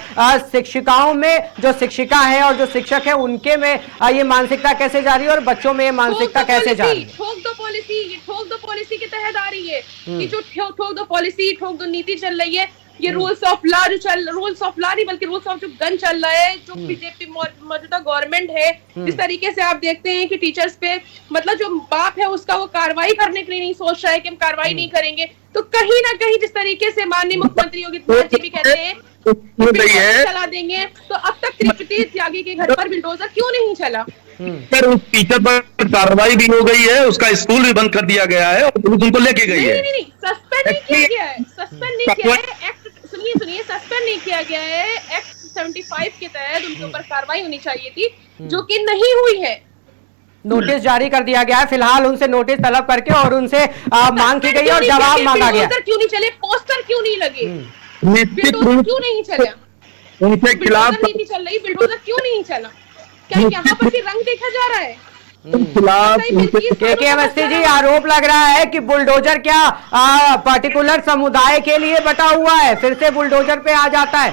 शिक्षिकाओं में, जो शिक्षिका है और जो शिक्षक है उनके में ये मानसिकता कैसे जा रही है और बच्चों में ये मानसिकता कैसे जा रही है? ठोक दो पॉलिसी के तहत आ रही है कि जो ठोक दो पॉलिसी, ठोक दो नीति चल रही है। ये rules of law rules of law नहीं बल्कि रूल्स ऑफ जो गन चल रहा है, जो बीजेपी मौजूदा गवर्नमेंट है, जिस तरीके से आप देखते हैं कि टीचर्स पे मतलब जो बाप है उसका वो कार्रवाई करने के लिए नहीं सोच रहा है कि हम कार्रवाई नहीं करेंगे। तो कहीं ना कहीं जिस तरीके से माननीय मुख्यमंत्री योगी आदित्यनाथ जी भी कहते हैं चला देंगे, तो अब तक त्रिपति त्यागी के घर पर बुलडोजर क्यों नहीं चला? सर, उस टीचर पर कार्रवाई भी हो गई है, उसका स्कूल भी बंद कर दिया गया है और पुलिस उनको लेके गई है। नहीं, सस्पेंड नहीं किया गया है, सस्पेंड नहीं किया है। एक्ट सुनिए, सस्पेंड नहीं किया गया है। एक्ट 75 के तहत उनके ऊपर कार्रवाई होनी चाहिए थी, जो कि नहीं हुई है। नोटिस जारी कर दिया गया है, फिलहाल उनसे नोटिस तलब करके और उनसे मांग की गई और जवाब मांगा गया। क्यों नहीं चले? पोस्टर क्यों नहीं लगे? निश्चित रूप क्यों नहीं चला? उनके खिलाफ नीति चल रही, बिल्डोजर क्यों नहीं चला? क्या यहाँ पर रंग देखा जा रहा है? के अवस्थी जी, आरोप लग रहा है कि बुलडोजर क्या पर्टिकुलर समुदाय के लिए बटा हुआ है, फिर से बुलडोजर पे आ जाता है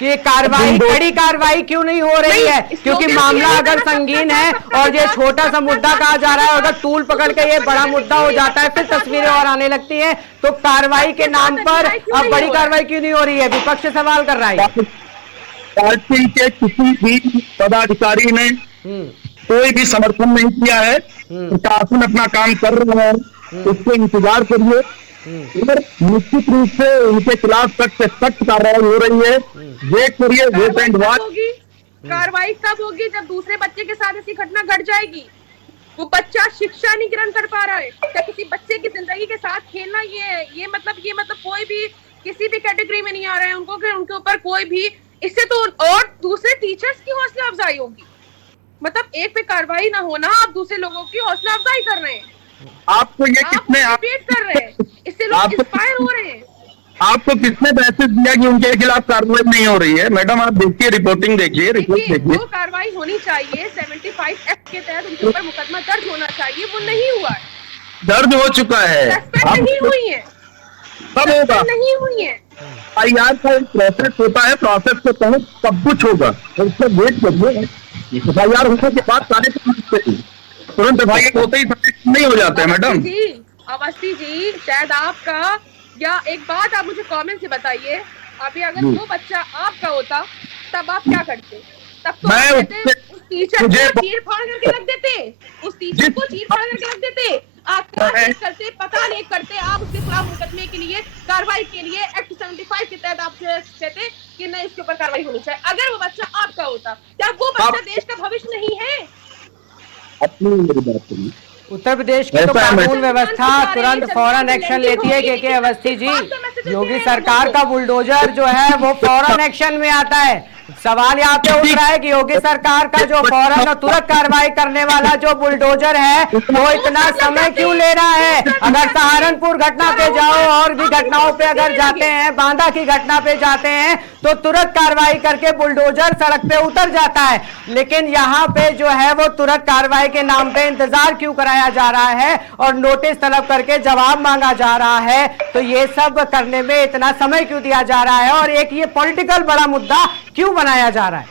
कि कार्रवाई, कड़ी कार्रवाई क्यों नहीं हो रही है? क्योंकि मामला अगर संगीन है और ये छोटा सा मुद्दा कहा जा रहा है, अगर तूल पकड़ के ये बड़ा मुद्दा हो जाता है, फिर तस्वीरें और आने लगती हैं, तो कार्रवाई के नाम पर अब बड़ी कार्रवाई क्यों नहीं हो रही है? विपक्ष सवाल कर रहा है। पार्टी के किसी भी पदाधिकारी ने कोई भी समर्थन नहीं किया है। प्रशासन अपना काम कर रहा है, उसको इंतजार करिए और निश्चित रूप से उनके खिलाफ सख्त से सख्त कार्रवाई हो रही है। वेट करिए, वेट एंड वॉच। कार्रवाई कब होगी? जब दूसरे बच्चे के साथ ऐसी घटना घट जाएगी। वो बच्चा शिक्षा नहीं ग्रहण कर पा रहा है, क्या किसी बच्चे की जिंदगी के साथ खेलना ये मतलब कोई भी किसी भी कैटेगरी में नहीं आ रहा है उनको कि उनके ऊपर कोई भी इससे तो और दूसरे टीचर्स की हौसला अफजाई होगी। मतलब एक पे कार्रवाई ना होना, आप दूसरे लोगों की हौसला अफजाई कर रहे हैं। आपको ये किसने कर रहे हैं, इससे लोग इंस्पायर हो रहे हैं। आपको किसने मैसेज दिया कि उनके खिलाफ कार्रवाई नहीं हो रही है? मैडम, आप देखिए, रिपोर्टिंग देखिए, रिपोर्ट देखिए। वो कार्रवाई होनी चाहिए, 75 एक्ट के तहत उनके ऊपर मुकदमा दर्ज होना चाहिए, वो नहीं हुआ है। दर्ज हो चुका है, सस्पेंड नहीं हुई है, सब होगा, नहीं हुई है। IR का एक प्रोसेस होता है, प्रोसेस के तहत सब कुछ होगा, उसको वेट करिए। FIR होने के बाद सारे तुरंत FIR होते ही नहीं हो जाते हैं। मैडम जी, अवस्थी जी, शायद आपका या एक बात आप मुझे कमेंट से बताइए, अभी अगर वो बच्चा आपका होता तब आप क्या करते? तब तो मैं उस टीचर को चीर फाड़ करके रख देते, उस टीचर को चीर फाड़ करके रख देते। आप करते, पता नहीं करते, आप उसके खिलाफ मुकदमे के लिए, कार्रवाई के लिए एक्ट 75 के तहत आप कहते कि नहीं, इसके ऊपर कार्रवाई होनी चाहिए। अगर वो बच्चा आपका होता, क्या वो बच्चा देश का भविष्य नहीं है? अपनी मेरी बात सुनिए। उत्तर प्रदेश की तो कानून व्यवस्था तुरंत फौरन एक्शन लेती है। के अवस्थी जी, योगी सरकार का बुलडोजर जो है वो फौरन एक्शन में आता है, सवाल यहाँ पे उठ रहा है कि योगी सरकार का जो फौरन और तुरंत कार्रवाई करने वाला जो बुलडोजर है वो इतना समय क्यों ले रहा है। अगर सहारनपुर घटना पे जाओ और भी घटनाओं पे अगर जाते हैं, बांदा की घटना पे जाते हैं तो तुरंत कार्रवाई करके बुलडोजर सड़क पे उतर जाता है, लेकिन यहाँ पे जो है वो तुरंत कार्रवाई के नाम पे इंतजार क्यों कराया जा रहा है और नोटिस तलब करके जवाब मांगा जा रहा है। तो ये सब करने में इतना समय क्यों दिया जा रहा है और एक ये पॉलिटिकल बड़ा मुद्दा क्यों बनाया जा रहा है।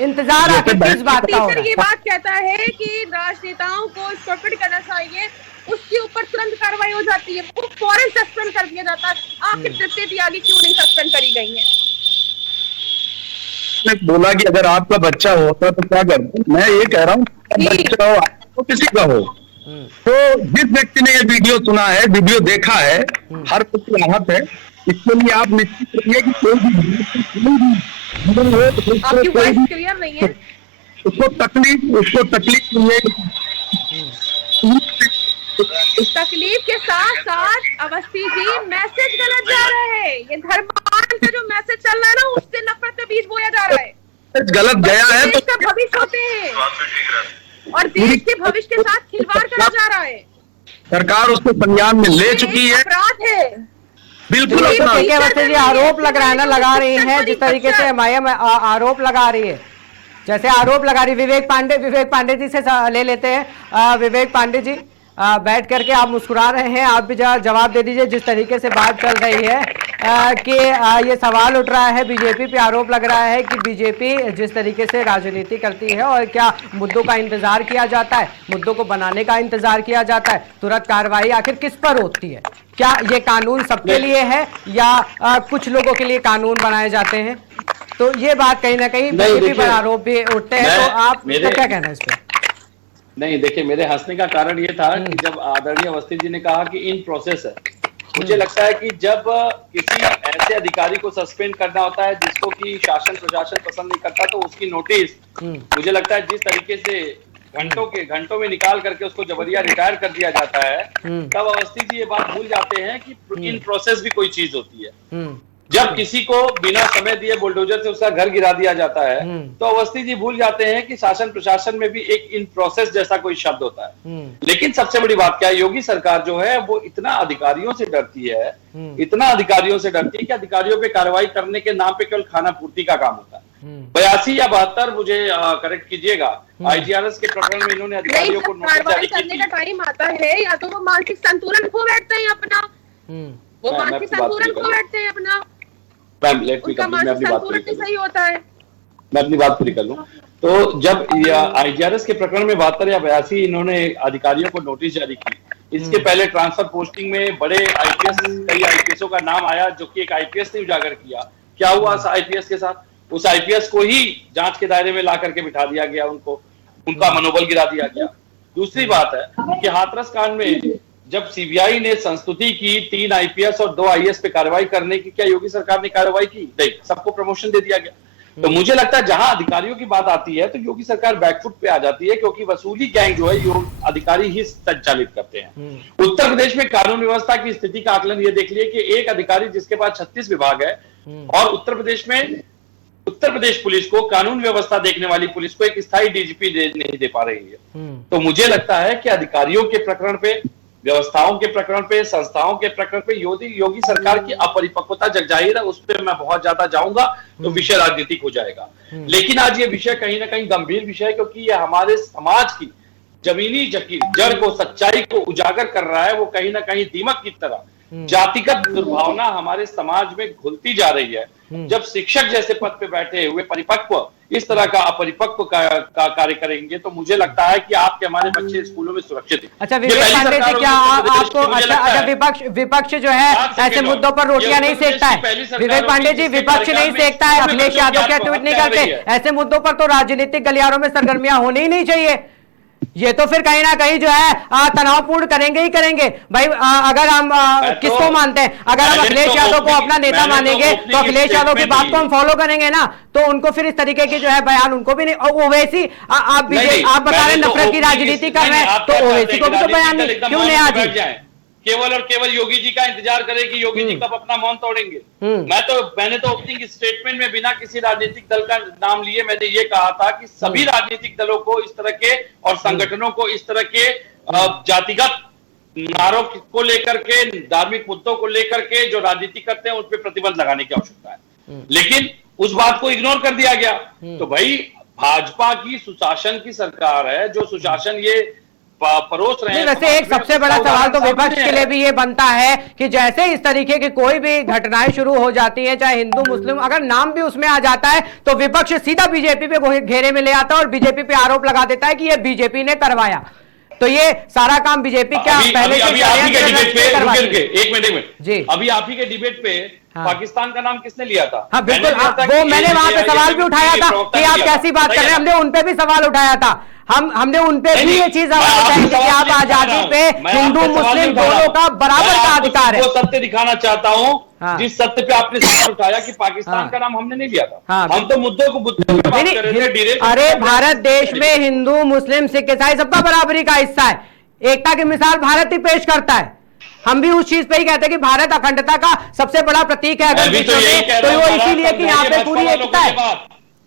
इंतजार आखिर किस बात का हो रहा है। ये बात कहता है कि राजनेताओं को सस्पेंड करना चाहिए, उसके ऊपर तुरंत कार्रवाई हो जाती है, वो फौरन सस्पेंड कर दिया जाता है। आखिर तृप्ति त्यागी क्यों नहीं सस्पेंड करी गई है। बोला कि अगर आपका बच्चा होता तो क्या करते। मैं ये कह रहा हूँ बच्चा हो तो किसी का हो, तो जिस व्यक्ति ने ये वीडियो सुना है, वीडियो देखा है, हर कुछ राहत है। इसके लिए आप निश्चित करिए कि कोई भी आपकी वॉइस क्लियर नहीं है। उसको तकलीफ तकलीफ के साथ साथ अवस्थी जी मैसेज गलत जा रहा है। ये धर्मांतर का जो मैसेज चल रहा है ना, उससे नफरत का बीज बोया जा रहा है। गलत गया है तो देश का भविष्य होते हैं और देश के भविष्य के साथ खिलवाड़ करा जा रहा है। सरकार उसको संज्ञान में ले चुकी है। अपराध है बिल्कुल वैसे जी आरोप लग रहा है ना, लगा रही है जिस तरीके से MIM आरोप लगा रही है, जैसे आरोप लगा रही। विवेक पांडे जी से ले लेते हैं। विवेक पांडे जी बैठ करके आप मुस्कुरा रहे हैं, आप भी जवाब दे दीजिए। जिस तरीके से बात चल रही है कि ये सवाल उठ रहा है, बीजेपी पे आरोप लग रहा है कि बीजेपी जिस तरीके से राजनीति करती है और क्या मुद्दों का इंतजार किया जाता है, मुद्दों को बनाने का इंतजार किया जाता है, तुरंत कार्रवाई आखिर किस पर होती है। क्या ये कानून सबके लिए है या कुछ लोगों के लिए कानून बनाए जाते हैं। तो ये बात कहीं ना कहीं बीजेपी पर आरोप भी उठते हैं, तो आप क्या कहना है इस पर। नहीं देखिए, मेरे हंसने का कारण ये था कि जब आदरणीय अवस्थी जी ने कहा कि इन प्रोसेस है, मुझे लगता है कि जब किसी ऐसे अधिकारी को सस्पेंड करना होता है जिसको कि शासन प्रशासन पसंद नहीं करता, तो उसकी नोटिस मुझे लगता है जिस तरीके से घंटों में निकाल करके उसको जबरिया रिटायर कर दिया जाता है, तब अवस्थी जी ये बात भूल जाते हैं कि इन प्रोसेस भी कोई चीज होती है। जब किसी को बिना समय दिए बुलडोजर से उसका घर गिरा दिया जाता है, तो अवस्थी जी भूल जाते हैं कि शासन प्रशासन में भी एक इन प्रोसेस जैसा कोई शब्द होता है। लेकिन सबसे बड़ी बात क्या है, योगी सरकार जो है वो इतना अधिकारियों से डरती है, इतना अधिकारियों से डरती है कि अधिकारियों पे कार्रवाई करने के नाम पे केवल खाना पूर्ति का काम होता है। 82 या 72, मुझे करेक्ट कीजिएगा, IGRS के प्रकरण में इन्होंने अधिकारियों को नोटिस जारी करने का टाइम आता है, या तो वो मानसिक संतुलन खो बैठते हैं अपना, वो मानसिक संतुलन खो बैठते हैं अपना, उनका मानसिक संतुलन नहीं सही होता है। मैं अपनी बात पूरी कर लूं। तो जब IGRS के प्रकरण में 72 या 82 इन्होंने अधिकारियों को नोटिस जारी की, इसके पहले ट्रांसफर पोस्टिंग में बड़े कई IPSओं का नाम आया जो कि एक IPS ने उजागर किया। क्या हुआ IPS के साथ, उस IPS को ही जांच के दायरे में ला करके बिठा दिया गया, उनका मनोबल गिरा दिया गया। दूसरी बात है कि हाथरस कांड में जब CBI ने संस्तुति की 3 IPS और 2 IAS पे कार्रवाई करने की, क्या योगी सरकार ने कार्रवाई की? नहीं, सबको प्रमोशन दे दिया गया। तो मुझे लगता है जहां अधिकारियों की बात आती है तो योगी सरकार बैकफुट पे आ जाती है, क्योंकि वसूली गैंग जो है अधिकारी ही संचालित करते हैं। उत्तर प्रदेश में कानून व्यवस्था की स्थिति का आकलन ये देख लिए कि एक अधिकारी जिसके पास 36 विभाग है, और उत्तर प्रदेश पुलिस को, कानून व्यवस्था देखने वाली पुलिस को एक स्थायी DGP नहीं दे पा रही है। तो मुझे लगता है कि अधिकारियों के प्रकरण पे, व्यवस्थाओं के प्रकरण पे, संस्थाओं के प्रकरण पे योगी सरकार की अपरिपक्वता जग जाहिर है। उस पर मैं बहुत ज्यादा जाऊंगा तो विषय राजनीतिक हो जाएगा। लेकिन आज ये विषय कहीं ना कहीं गंभीर विषय है, क्योंकि ये हमारे समाज की जमीनी जड़ को, सच्चाई को उजागर कर रहा है। वो कहीं ना कहीं दीमक की तरह जातिगत दुर्भावना हमारे समाज में घुलती जा रही है। जब शिक्षक जैसे पद पे बैठे हुए परिपक्व इस तरह का अपरिपक्व का कार्य करेंगे, तो मुझे लगता है कि आपके हमारे बच्चे स्कूलों में सुरक्षित हैं। अच्छा विवेक पांडे जी, क्या आपको अच्छा विपक्ष जो है ऐसे मुद्दों पर रोटियां नहीं सेकता है? विवेक पांडे जी, विपक्ष नहीं सेकता है, अखिलेश यादव क्या ट्वीट नहीं करते? ऐसे मुद्दों पर तो राजनीतिक गलियारों में सरगर्मियां होनी ही नहीं चाहिए। ये तो फिर कहीं ना कहीं जो है तनावपूर्ण करेंगे ही करेंगे भाई। अगर हम किसको मानते हैं, अगर हम अखिलेश यादव को अपना नेता मानेंगे तो अखिलेश यादव की बात को हम फॉलो करेंगे ना, तो उनको फिर इस तरीके की जो है बयान उनको भी नहीं। और ओवैसी आप बता रहे नफरत की राजनीति कर रहे हैं, तो ओवैसी को भी तो बयान नहीं क्यों नहीं? आज केवल और केवल योगी जी का इंतजार करें कि योगी जी कब अपना मौन तोड़ेंगे। मैंने तो ओपनिंग स्टेटमेंट में बिना किसी राजनीतिक दल का नाम लिए मैंने ये कहा था कि सभी राजनीतिक दलों को इस तरह के और संगठनों को इस तरह के जातिगत नारों को लेकर के, धार्मिक मुद्दों को लेकर के जो राजनीति करते हैं उस पर प्रतिबंध लगाने की आवश्यकता है। लेकिन उस बात को इग्नोर कर दिया गया। तो भाई भाजपा की सुशासन की सरकार है, जो सुशासन ये परोस रहे हैं। वैसे एक सबसे बड़ा सवाल तो विपक्ष के लिए भी ये बनता है कि जैसे इस तरीके की कोई भी घटनाएं शुरू हो जाती है, चाहे हिंदू मुस्लिम, अगर नाम भी उसमें आ जाता है तो विपक्ष सीधा बीजेपी पे घेरे में ले आता है और बीजेपी पे आरोप लगा देता है कि ये बीजेपी ने करवाया। तो ये सारा काम बीजेपी क्या पहले से एक मिनट जी, अभी आप ही के डिबेट पे पाकिस्तान का नाम किसने लिया था? हाँ बिल्कुल, वो मैंने वहां पे सवाल भी उठाया था कि आप कैसी बात कर रहे हैं, हमने उनपे भी सवाल उठाया था। हमने उनपे भी ये चीज उठाई थी कि आप आजादी पे हिंदू मुस्लिम दोनों का बराबर का अधिकार है। वो सत्य दिखाना चाहता हूँ जिस सत्य पे आपने सवाल उठाया कि पाकिस्तान का नाम हमने नहीं लिया था। हम तो मुद्दों को बात कर रहे थे। अरे भारत देश में हिंदू मुस्लिम सिख ईसाई सबका बराबरी का हिस्सा है। एकता की मिसाल भारत ही पेश करता है। हम भी उस चीज पे ही कहते हैं कि भारत अखंडता का सबसे बड़ा प्रतीक है अगर विश्व में, तो वो इसीलिए कि यहाँ पे पूरी एकता है।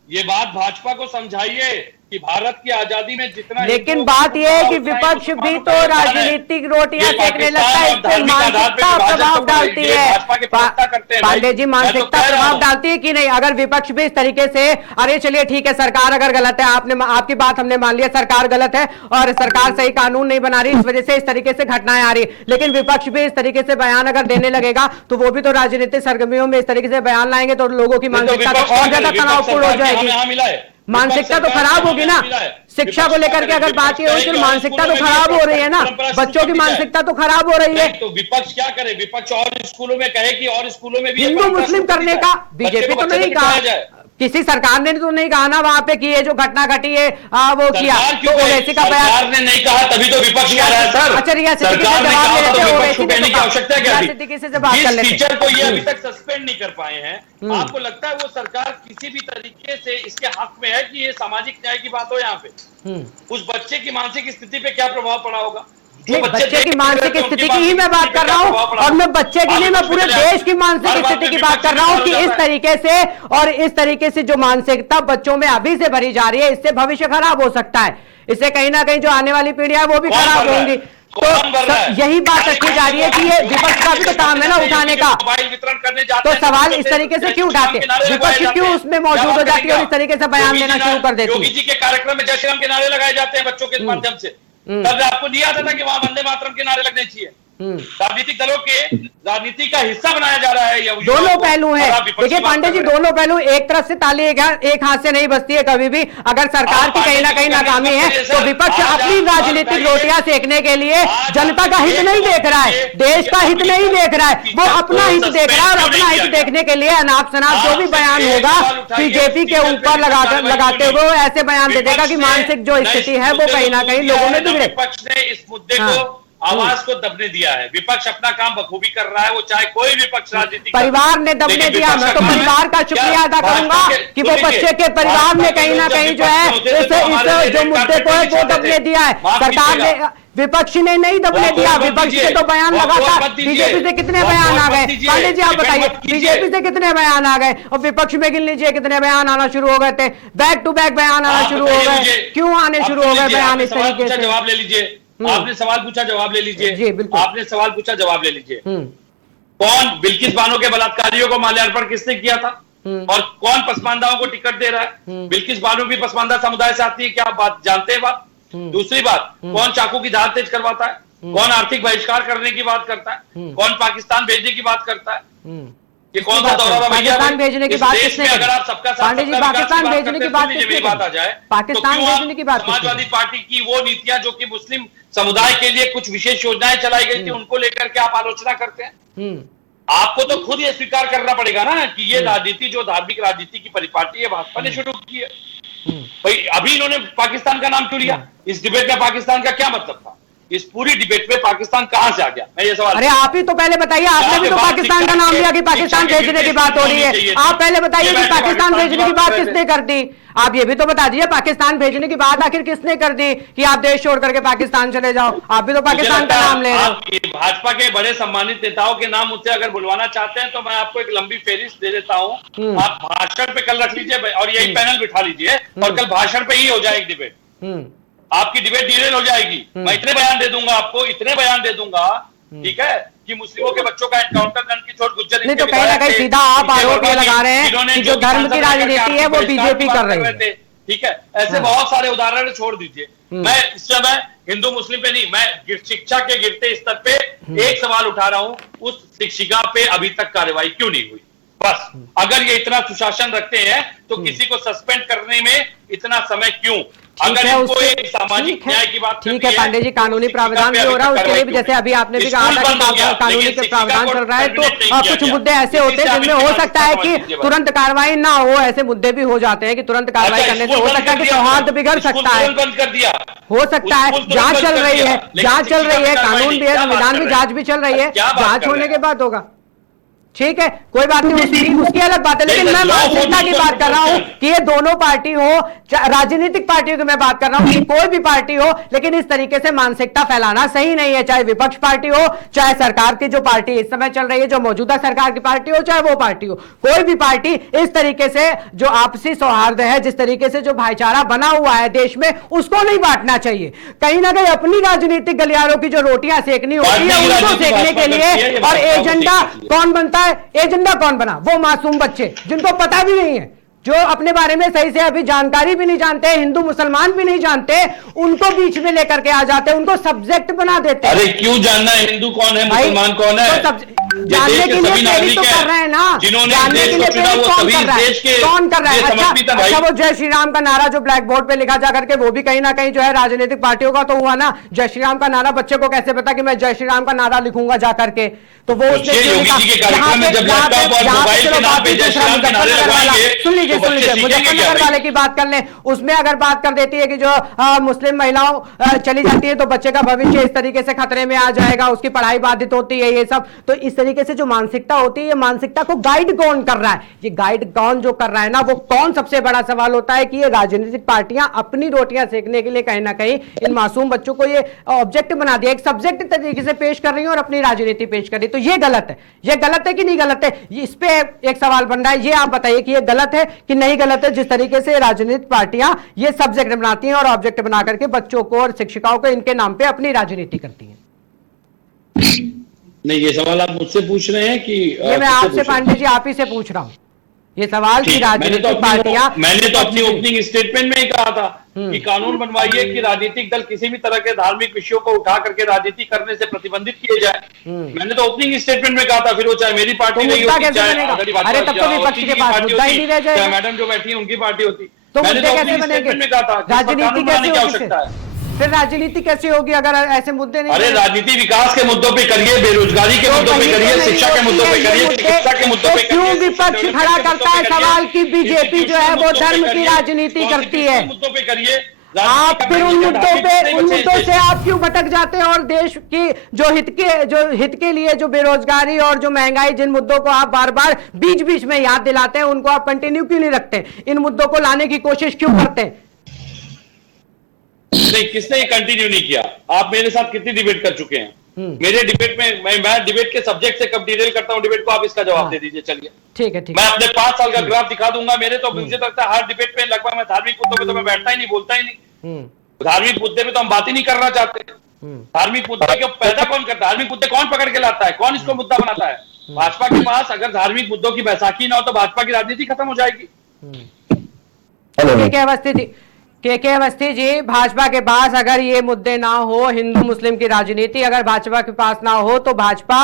ये बात भाजपा को समझाइए कि भारत की आजादी में जितना, लेकिन बात यह है कि विपक्ष भी तो राजनीतिक रोटियां सेकने लगता है, इससे मानसिकता प्रभाव डालती है। पांडे जी, मानसिकता प्रभाव डालती है कि नहीं? अगर विपक्ष भी इस तरीके से, अरे चलिए ठीक है सरकार अगर गलत है, आपकी बात हमने मान लिया, सरकार गलत है और सरकार सही कानून नहीं बना रही, इस वजह से इस तरीके से घटनाएं आ रही, लेकिन विपक्ष भी इस तरीके से बयान अगर देने लगेगा तो वो भी तो राजनीतिक सरगर्मियों में इस तरीके से बयान लाएंगे तो लोगों की मानसिकता तो और ज्यादा तनावपूर्ण हो जाएगी। मानसिकता तो खराब होगी ना। शिक्षा को लेकर के अगर बात ये होगी तो मानसिकता तो खराब हो रही है ना, बच्चों की मानसिकता तो खराब हो रही है। तो विपक्ष क्या करे? विपक्ष और स्कूलों में कहे कि और स्कूलों में भी हिंदू मुस्लिम करने का बीजेपी तो नहीं कहा, किसी सरकार ने तो नहीं कहा ना वहां पे कि ये जो घटना घटी है वो किया, तो ओवैसी का बयान सरकार ने नहीं कहा, तभी तो विपक्ष कह रहा है सर। अच्छा रियासत कहने की आवश्यकता क्या थी? जिस टीचर को ये अभी तक सस्पेंड नहीं कर पाए हैं, आपको लगता है वो सरकार किसी भी तरीके से इसके हक में है कि ये सामाजिक न्याय की बात हो यहाँ पे? उस बच्चे की मानसिक स्थिति पे क्या प्रभाव पड़ा होगा? बच्चे की मानसिक स्थिति की ही मैं बात कर रहा हूँ, और मैं बच्चे की नहीं, मैं पूरे देश की मानसिक स्थिति की बात कर रहा हूँ कि इस तरीके से और इस तरीके से जो मानसिकता बच्चों में अभी से भरी जा रही है, इससे भविष्य खराब हो सकता है। इससे कहीं ना कहीं जो आने वाली पीढ़ियां है वो भी खराब होंगी। तो यही बात रखी जा रही है कि ये विपक्ष का भी तो काम है ना उठाने का। तो सवाल इस तरीके से क्यों उठाते, विपक्ष क्यों उसमें मौजूद हो जाती है और इस तरीके से बयान देना शुरू कर देती है? योगी जी के कार्यक्रम में जय श्री राम के नारे लगाए जाते हैं बच्चों के माध्यम से, तब आपको नहीं आता था कि वहां वंदे मातरम के नारे लगने चाहिए? राजनीतिक दलों के राजनीति का हिस्सा बनाया जा रहा है। दोनों पहलू हैं, देखिए पांडे जी, दोनों पहलू, एक तरफ से ताली एक हाथ से नहीं बजती है कभी भी। अगर सरकार की कहीं ना कहीं नाकामी है तो विपक्ष अपनी राजनीतिक रोटियां सेकने के लिए जनता का हित नहीं देख रहा है, देश का हित नहीं देख रहा है, वो अपना हित देख रहा है। और अपना हित देखने के लिए अनाप शनाप जो भी बयान होगा बीजेपी के ऊपर लगाते हुए ऐसे बयान दे देगा कि मानसिक जो स्थिति है वो कहीं ना कहीं लोगों में बिगड़े। विपक्ष ने इस मुद्दे को आवाज को दबने दिया है। विपक्ष अपना काम बखूबी कर रहा है, वो चाहे कोई विपक्ष राजनीति, परिवार ने दबने दिया। मैं तो परिवार का शुक्रिया अदा करूंगा कि वो बच्चे के परिवार ने कहीं ना कहीं जो है इस जो मुद्दे को है वो दबने दिया है। सरकार ने, विपक्ष ने नहीं दबने दिया। विपक्ष के तो बयान लगातार, बीजेपी से कितने बयान आ गए? पांडे जी आप बताइए, बीजेपी से कितने बयान आ गए और विपक्ष में गिन लीजिए कितने बयान आना शुरू हो गए थे। बैक टू बैक बयान आना शुरू हो गए। क्यों आने शुरू हो गए बयान इस तरीके से? जवाब ले लीजिए। आपने सवाल पूछा, जवाब ले लीजिए। जी बिल्कुल, आपने सवाल पूछा, जवाब ले लीजिए। कौन बिल्किस बानो के बलात्कारियों को माल्यार्पण किसने किया था और कौन पसमानदाओं को टिकट दे रहा है? बिल्किस बानो भी पसमानदा समुदाय से आती है, क्या आप बात जानते हैं? बात दूसरी बात, कौन चाकू की धार तेज करवाता है? कौन आर्थिक बहिष्कार करने की बात करता है? कौन पाकिस्तान भेजने की बात करता है? ये कौन सा दौरा था? पाकिस्तान भेजने की बात किसने की? अगर आप सबका पांडे जी पाकिस्तान भेजने की बात किसने बात आ जाए, पाकिस्तान भेजने की बात, समाजवादी पार्टी की वो नीतियां जो कि मुस्लिम समुदाय के लिए कुछ विशेष योजनाएं चलाई गई थी, उनको लेकर के आप आलोचना करते हैं। आपको तो खुद ये स्वीकार करना पड़ेगा ना कि ये राजनीति जो धार्मिक राजनीति की परिपाटी है भाजपा ने शुरू की है। भाई अभी इन्होंने पाकिस्तान का नाम क्यों लिया? इस डिबेट में पाकिस्तान का क्या मतलब था? इस पूरी डिबेट में पाकिस्तान कहां से आ गया? मैं ये सवाल। अरे आप ही तो पहले बताइए, आपने भी तो पाकिस्तान का नाम लिया कि पाकिस्तान भेजने की बात हो रही है। आप पहले बताइए कि पाकिस्तान भेजने की बात किसने कर दी? आप ये भी तो बता दीजिए पाकिस्तान भेजने की बात आखिर किसने कर दी कि आप देश छोड़ करके पाकिस्तान चले जाओ? आप भी तो पाकिस्तान का नाम ले रहे हो। भाजपा के बड़े सम्मानित नेताओं के नाम मुझसे अगर बुलवाना चाहते हैं तो मैं आपको एक लंबी फेरिस्त दे देता हूं। आप भाषण पे कल रख लीजिए और यही पैनल बिठा लीजिए और कल भाषण पे ही हो जाएगी डिबेट। आपकी डिबेट डिरेल हो जाएगी। मैं इतने बयान दे दूंगा आपको, इतने बयान दे दूंगा, ठीक है, कि मुस्लिमों के बच्चों का एनकाउंटर करने की छोड़ गुज्जर नहीं तो कहीं ना कहीं सीधा आप आरोप ये लगा रहे हैं कि जो धर्म की राजनीति है वो बीजेपी कर रही है। ठीक है, ऐसे बहुत सारे उदाहरण छोड़ दीजिए। मैं इस समय हिंदू मुस्लिम पे नहीं, मैं शिक्षा के गिरते स्तर पे एक सवाल उठा रहा हूं, उस शिक्षिका पे अभी तक कार्रवाई क्यों नहीं हुई? बस, अगर ये इतना सुशासन रखते हैं तो किसी को सस्पेंड करने में इतना समय क्यों? अगर इनको एक सामाजिक न्याय की बात ठीक है पांडे जी, कानूनी प्रावधान भी हो रहा है उसके लिए भी, जैसे अभी आपने भी कहा था कि कानूनी प्रावधान चल रहा है, तो कुछ मुद्दे ऐसे होते हैं जिनमें हो सकता है कि तुरंत कार्रवाई ना हो। ऐसे मुद्दे भी हो जाते हैं कि तुरंत कार्रवाई करने से हो सकता है कि सौहार्द बिगड़ सकता है, बंद कर दिया, हो सकता है। जांच चल रही है, जांच चल रही है, कानून भी है, संविधान भी, जांच भी चल रही है, जांच होने के बाद होगा। ठीक है, कोई बात नहीं, उसकी अलग बात है, लेकिन मैं मानसिकता की बात कर रहा हूं कि ये दोनों पार्टी हो, राजनीतिक पार्टियों की मैं बात कर रहा हूं कि कोई भी पार्टी हो, लेकिन इस तरीके से मानसिकता फैलाना सही नहीं है। चाहे विपक्ष पार्टी हो, चाहे सरकार की जो पार्टी इस समय चल रही है, जो मौजूदा सरकार की पार्टी हो, चाहे वो पार्टी हो, कोई भी पार्टी इस तरीके से जो आपसी सौहार्द है, जिस तरीके से जो भाईचारा बना हुआ है देश में, उसको नहीं बांटना चाहिए। कहीं ना कहीं अपनी राजनीतिक गलियारों की जो रोटियां सेकनी होती है उनको सेकने के लिए, और एजेंडा कौन बनता है, एजेंडा कौन बना? वो मासूम बच्चे जिनको पता भी नहीं है, जो अपने बारे में सही से अभी जानकारी भी नहीं जानते, हिंदू मुसलमान भी नहीं जानते, उनको बीच में लेकर के आ जाते हैं, उनको सब्जेक्ट बना देते हैं। अरे क्यों जानना है हिंदू कौन है, मुसलमान कौन है? तो जानने के लिए प्रेरित तो कर रहे हैं ना, जानने के लिए प्रेरित कौन कर रहा है? कौन कर रहा है? अच्छा वो जय श्री राम का नारा जो ब्लैक बोर्ड पे लिखा जा करके, वो भी कहीं ना कहीं जो है राजनीतिक पार्टियों का तो हुआ ना। जय श्री राम का नारा बच्चे को कैसे पता कि मैं जय श्री राम का नारा लिखूंगा जा करके? तो वो उसने सुन लीजिए, मुजफ्फरनगर वाले की बात कर लें, उसमें अगर बात कर देती है कि जो मुस्लिम महिलाओं चली जाती है तो बच्चे का भविष्य इस तरीके से खतरे में आ जाएगा, उसकी पढ़ाई बाधित होती है, ये सब। तो इस तरीके से जो मानसिकता होती है, ये मानसिकता को गाइड कौन कर रहा है? ये गाइड कौन जो कर रहा है ना, वो कौन? सबसे बड़ा सवाल होता है कि ये राजनीतिक पार्टियां अपनी रोटियां सेकने के लिए कहीं ना कहीं इन मासूम बच्चों को ये ऑब्जेक्ट बना दिया, एक सब्जेक्ट तरीके से पेश कर रही है और अपनी राजनीति पेश कर रही है। तो ये गलत है, ये गलत है कि नहीं गलत है? इस पे एक सवाल बन रहा है, ये आप बताइए कि ये गलत है कि नहीं गलत है, जिस तरीके से राजनीतिक पार्टियां ये सब्जेक्ट बनाती हैं और ऑब्जेक्ट बना करके बच्चों को और शिक्षिकाओं को इनके नाम पे अपनी राजनीति करती हैं। नहीं, ये सवाल आप मुझसे पूछ रहे हैं कि ये मैं आपसे पांडे जी आप ही से पूछ रहा हूं ये सवाल की राजनीतिक पार्टियां। मैंने तो अपनी ओपनिंग स्टेटमेंट में ही कहा था कि कानून बनवाइए कि राजनीतिक दल किसी भी तरह के धार्मिक विषयों को उठा करके राजनीति करने से प्रतिबंधित किए जाए। मैंने तो ओपनिंग स्टेटमेंट में कहा था, फिर वो चाहे मेरी पार्टी नहीं होती, चाहे तब तो विपक्ष के पास मुद्दा ही नहीं रह जाएगा, मैडम जो बैठी है उनकी पार्टी होती। तो मुद्दे कैसे बनेंगे? राजनीति कैसे हो सकता है? फिर राजनीति कैसे होगी अगर ऐसे मुद्दे नहीं? अरे राजनीति विकास के मुद्दों पे करिए, बेरोजगारी के मुद्दों पे करिए, शिक्षा के मुद्दों पे करिए, चिकित्सा के मुद्दों पे करिए। क्यों विपक्ष खड़ा करता है सवाल कि बीजेपी जो है वो धर्म की राजनीति करती है? मुद्दों पे करिए, आप फिर उन मुद्दों से आप क्यों भटक जाते हैं और देश की जो हित के लिए जो बेरोजगारी और जो महंगाई, जिन मुद्दों को आप बार बार बीच बीच में याद दिलाते हैं, उनको आप कंटिन्यू क्यों नहीं रखते? इन मुद्दों को लाने की कोशिश क्यों करते हैं? नहीं, किसने ये कंटिन्यू नहीं किया? आप मेरे साथ कितनी डिबेट कर चुके हैं? मेरे डिबेट में मैं डिबेट के सब्जेक्ट से कब डिटेल करता हूं डिबेट को, आप इसका जवाब दे दीजिए। चलिए ठीक है, ठीक मैं अपने 5 साल का ग्राफ दिखा दूंगा। मेरे तो मुझे लगता है हर डिबेट में लगभग मैं धार्मिक मुद्दों पे तो मैं बैठता ही नहीं, बोलता ही नहीं। धार्मिक मुद्दे में तो हम बात ही नहीं करना चाहते। धार्मिक मुद्दे को पैदा कौन करता है? धार्मिक मुद्दे कौन पकड़ के लाता है? कौन इसको मुद्दा बनाता है? भाजपा के पास अगर धार्मिक मुद्दों की बैसाखी ना हो तो भाजपा की राजनीति खत्म हो जाएगी। ठीक है अवस्थी के अवस्थी जी, भाजपा के पास अगर ये मुद्दे ना हो, हिंदू मुस्लिम की राजनीति अगर भाजपा के पास ना हो तो भाजपा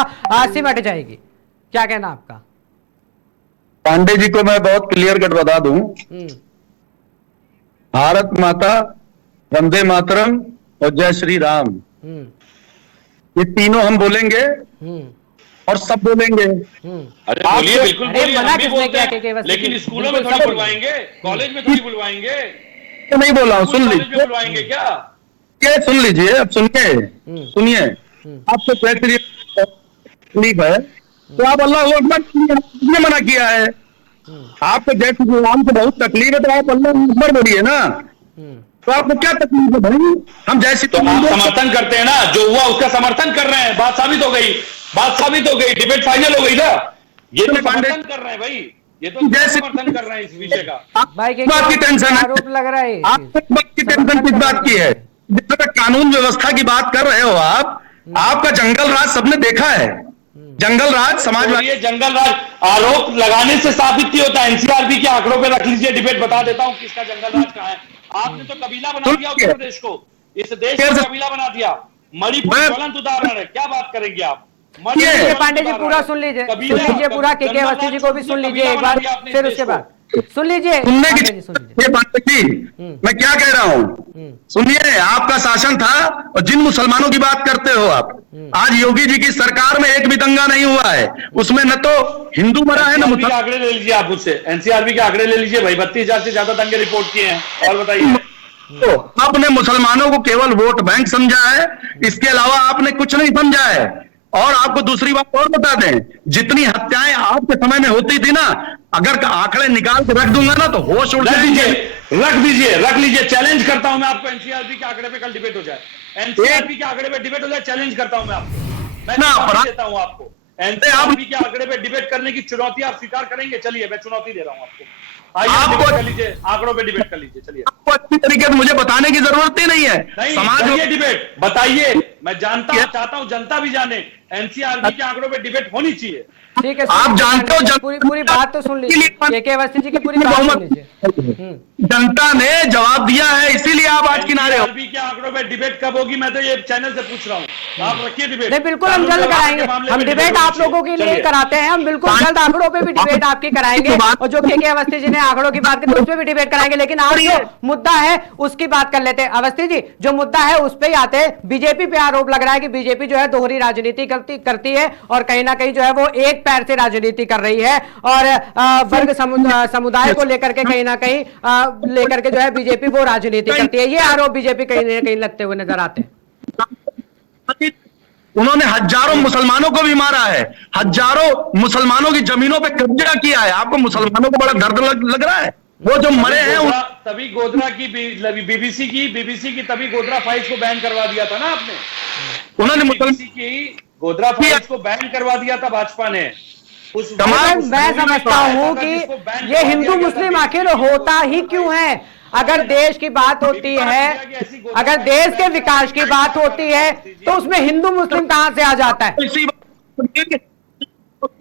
सिमट जाएगी, क्या कहना आपका? पांडे जी को मैं बहुत क्लियर कट बता दूं, भारत माता, वंदे मातरम और जय श्री राम, ये तीनों हम बोलेंगे और सब बोलेंगे। अरे बोलिए, बिल्कुल बोलिए, हम भी बोलते हैं, लेकिन स्कूलों में थोड़ी बुलवाएंगे, कॉलेज में थोड़ी बुलवाएंगे। नहीं बोला हूं, सुन लीजिए। बुलवाएंगे क्या? ये सुन लीजिए, अब सुनिए आपको तकलीफ है तो आप अल्लाह अकबर ने मना किया है। आपको जैसे गुलाम को बहुत तकलीफ है तो आप अल्लाह अकबर बोलिए ना, तो आपको क्या तकलीफ है भाई? हम जैसी तो आप समर्थन करते हैं ना, जो हुआ उसका समर्थन कर रहे हैं, बात साबित हो गई, डिबेट फाइनल हो गई ना। ये तो समर्थन कर रहे हैं भाई, ये तो समर्थन कर रहे हैं इस विषय का। भाई के बात की टेंशन है, आरोप लग रहा है, आप बात की टेंशन किस बात की है? जिस तरह कानून व्यवस्था की बात कर रहे हो आप, आपका जंगल राज सबने देखा है, जंगल राज समाजवादी। ये जंगल राज आरोप लगाने से साबित नहीं होता। एनसीआरबी के आंकड़ों पे रख लीजिए डिबेट, बता देता हूं किसका जंगल राज कहां है। आपने तो कबीला बना दिया उत्तर प्रदेश को, इस देश को कबीला बना दिया। मणिपुर ज्वलंत उदाहरण है, क्या बात करेंगे आप? पांडे जी पूरा सुन लीजिए पूरा, के अवस्थी जी को भी सुन लीजिए एक बार, फिर उसके बाद सुन लीजिए। ये पांडे जी मैं क्या कह रहा हूँ, सुनिए, आपका शासन था और जिन मुसलमानों की बात करते हो आप, आज योगी जी की सरकार में एक भी दंगा नहीं हुआ है, उसमें न तो हिंदू मरा है न मुसलमान। आंकड़े ले लीजिए आप मुझसे, एनसीआरबी के आंकड़े ले लीजिए भाई, 32,000 से ज्यादा दंगे रिपोर्ट किए हैं। और बताइए, तो आपने मुसलमानों को केवल वोट बैंक समझा है, इसके अलावा आपने कुछ नहीं समझा है। और आपको दूसरी बात और बता दें, जितनी हत्याएं आपके समय में होती थी ना, अगर आंकड़े निकाल के रख दूंगा ना तो होश उड़ जाएंगे। रख लीजिए, चैलेंज करता हूं मैं आपको, एनसीआरबी के आंकड़े पे कल डिबेट हो जाए, एनसीआरबी के आंकड़े पे डिबेट हो जाए, चैलेंज करता हूं मैं आपको, मैं देता हूं आपको। एनसीआरबी के आंकड़े पे डिबेट करने की चुनौती आप स्वीकार करेंगे? चलिए मैं चुनौती दे रहा हूं आपको, आइए कर लीजिए, आंकड़ों पे डिबेट कर लीजिए। चलिए, आपको अच्छी तरीके से मुझे बताने की जरूरत ही नहीं है। समाज डिबेट बताइए, मैं चाहता हूं जनता भी जाने, एनसीआरबी के आंकड़ों पे डिबेट होनी चाहिए। ठीक है, आप जानते हो पूरी बात तो सुन लीजिए, के अवस्थी जी की पूरी बात सुन लीजिए। जनता ने जवाब दिया है, इसीलिए आप आज किनारे हो। एनसीआरबी के आंकड़ों पे डिबेट कब होगी, मैं तो ये चैनल से पूछ रहा हूं, आप रखिए डिबेट। नहीं, बिल्कुल हम जल्द कराएंगे, हम डिबेट आप लोगों के लिए कराते हैं, हम बिल्कुल जल्द आंकड़ों पे भी डिबेट आपकी कराएंगे, और जो के अवस्थी जी ने आंकड़ों की बात की उस पर भी डिबेट कराएंगे। लेकिन आज जो मुद्दा है उसकी बात कर लेते हैं। अवस्थी जी, जो मुद्दा है उस पर ही आते हैं। बीजेपी पे आरोप लग रहा है कि बीजेपी जो है दोहरी राजनीति करती है, और कहीं ना कहीं जो है वो एक पैर से राजनीति कर रही है, और वर्ग समुदाय को लेकर के कहीं ना कहीं लेकर के जो है बीजेपी वो राजनीति करती है। ये आरोप बीजेपी कहीं ना कहीं लगते हुए नजर आते हैं। उन्होंने हजारों मुसलमानों को भी मारा है, हजारों मुसलमानों की जमीनों पे कब्जा किया है। आपको मुसलमानों को बड़ा दर्द लग रहा है? वो जो मरे हैं तभी गोधरा की बीबीसी की तभी गोधरा फाइल्स को बैन करवा दिया था ना आपने, उन्होंने बीबीसी की गोधरा फाइल्स को बैन करवा दिया था भाजपा ने। मैं समझता हूं कि ये हिंदू मुस्लिम आखिर होता ही क्यों है? अगर देश की बात होती है, अगर देश के विकास की बात होती है, तो उसमें हिंदू मुस्लिम कहां से आ जाता है?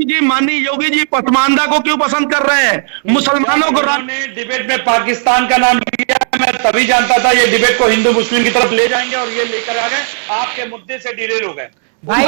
जी माननीय योगी जी पसमानदा को क्यों पसंद कर रहे हैं? मुसलमानों को डिबेट में पाकिस्तान का नाम लिया, मैं तभी जानता था ये डिबेट को हिंदू मुस्लिम की तरफ ले जाएंगे, और ये लेकर आ गए, आपके मुद्दे से डिरेल हो गए। भाई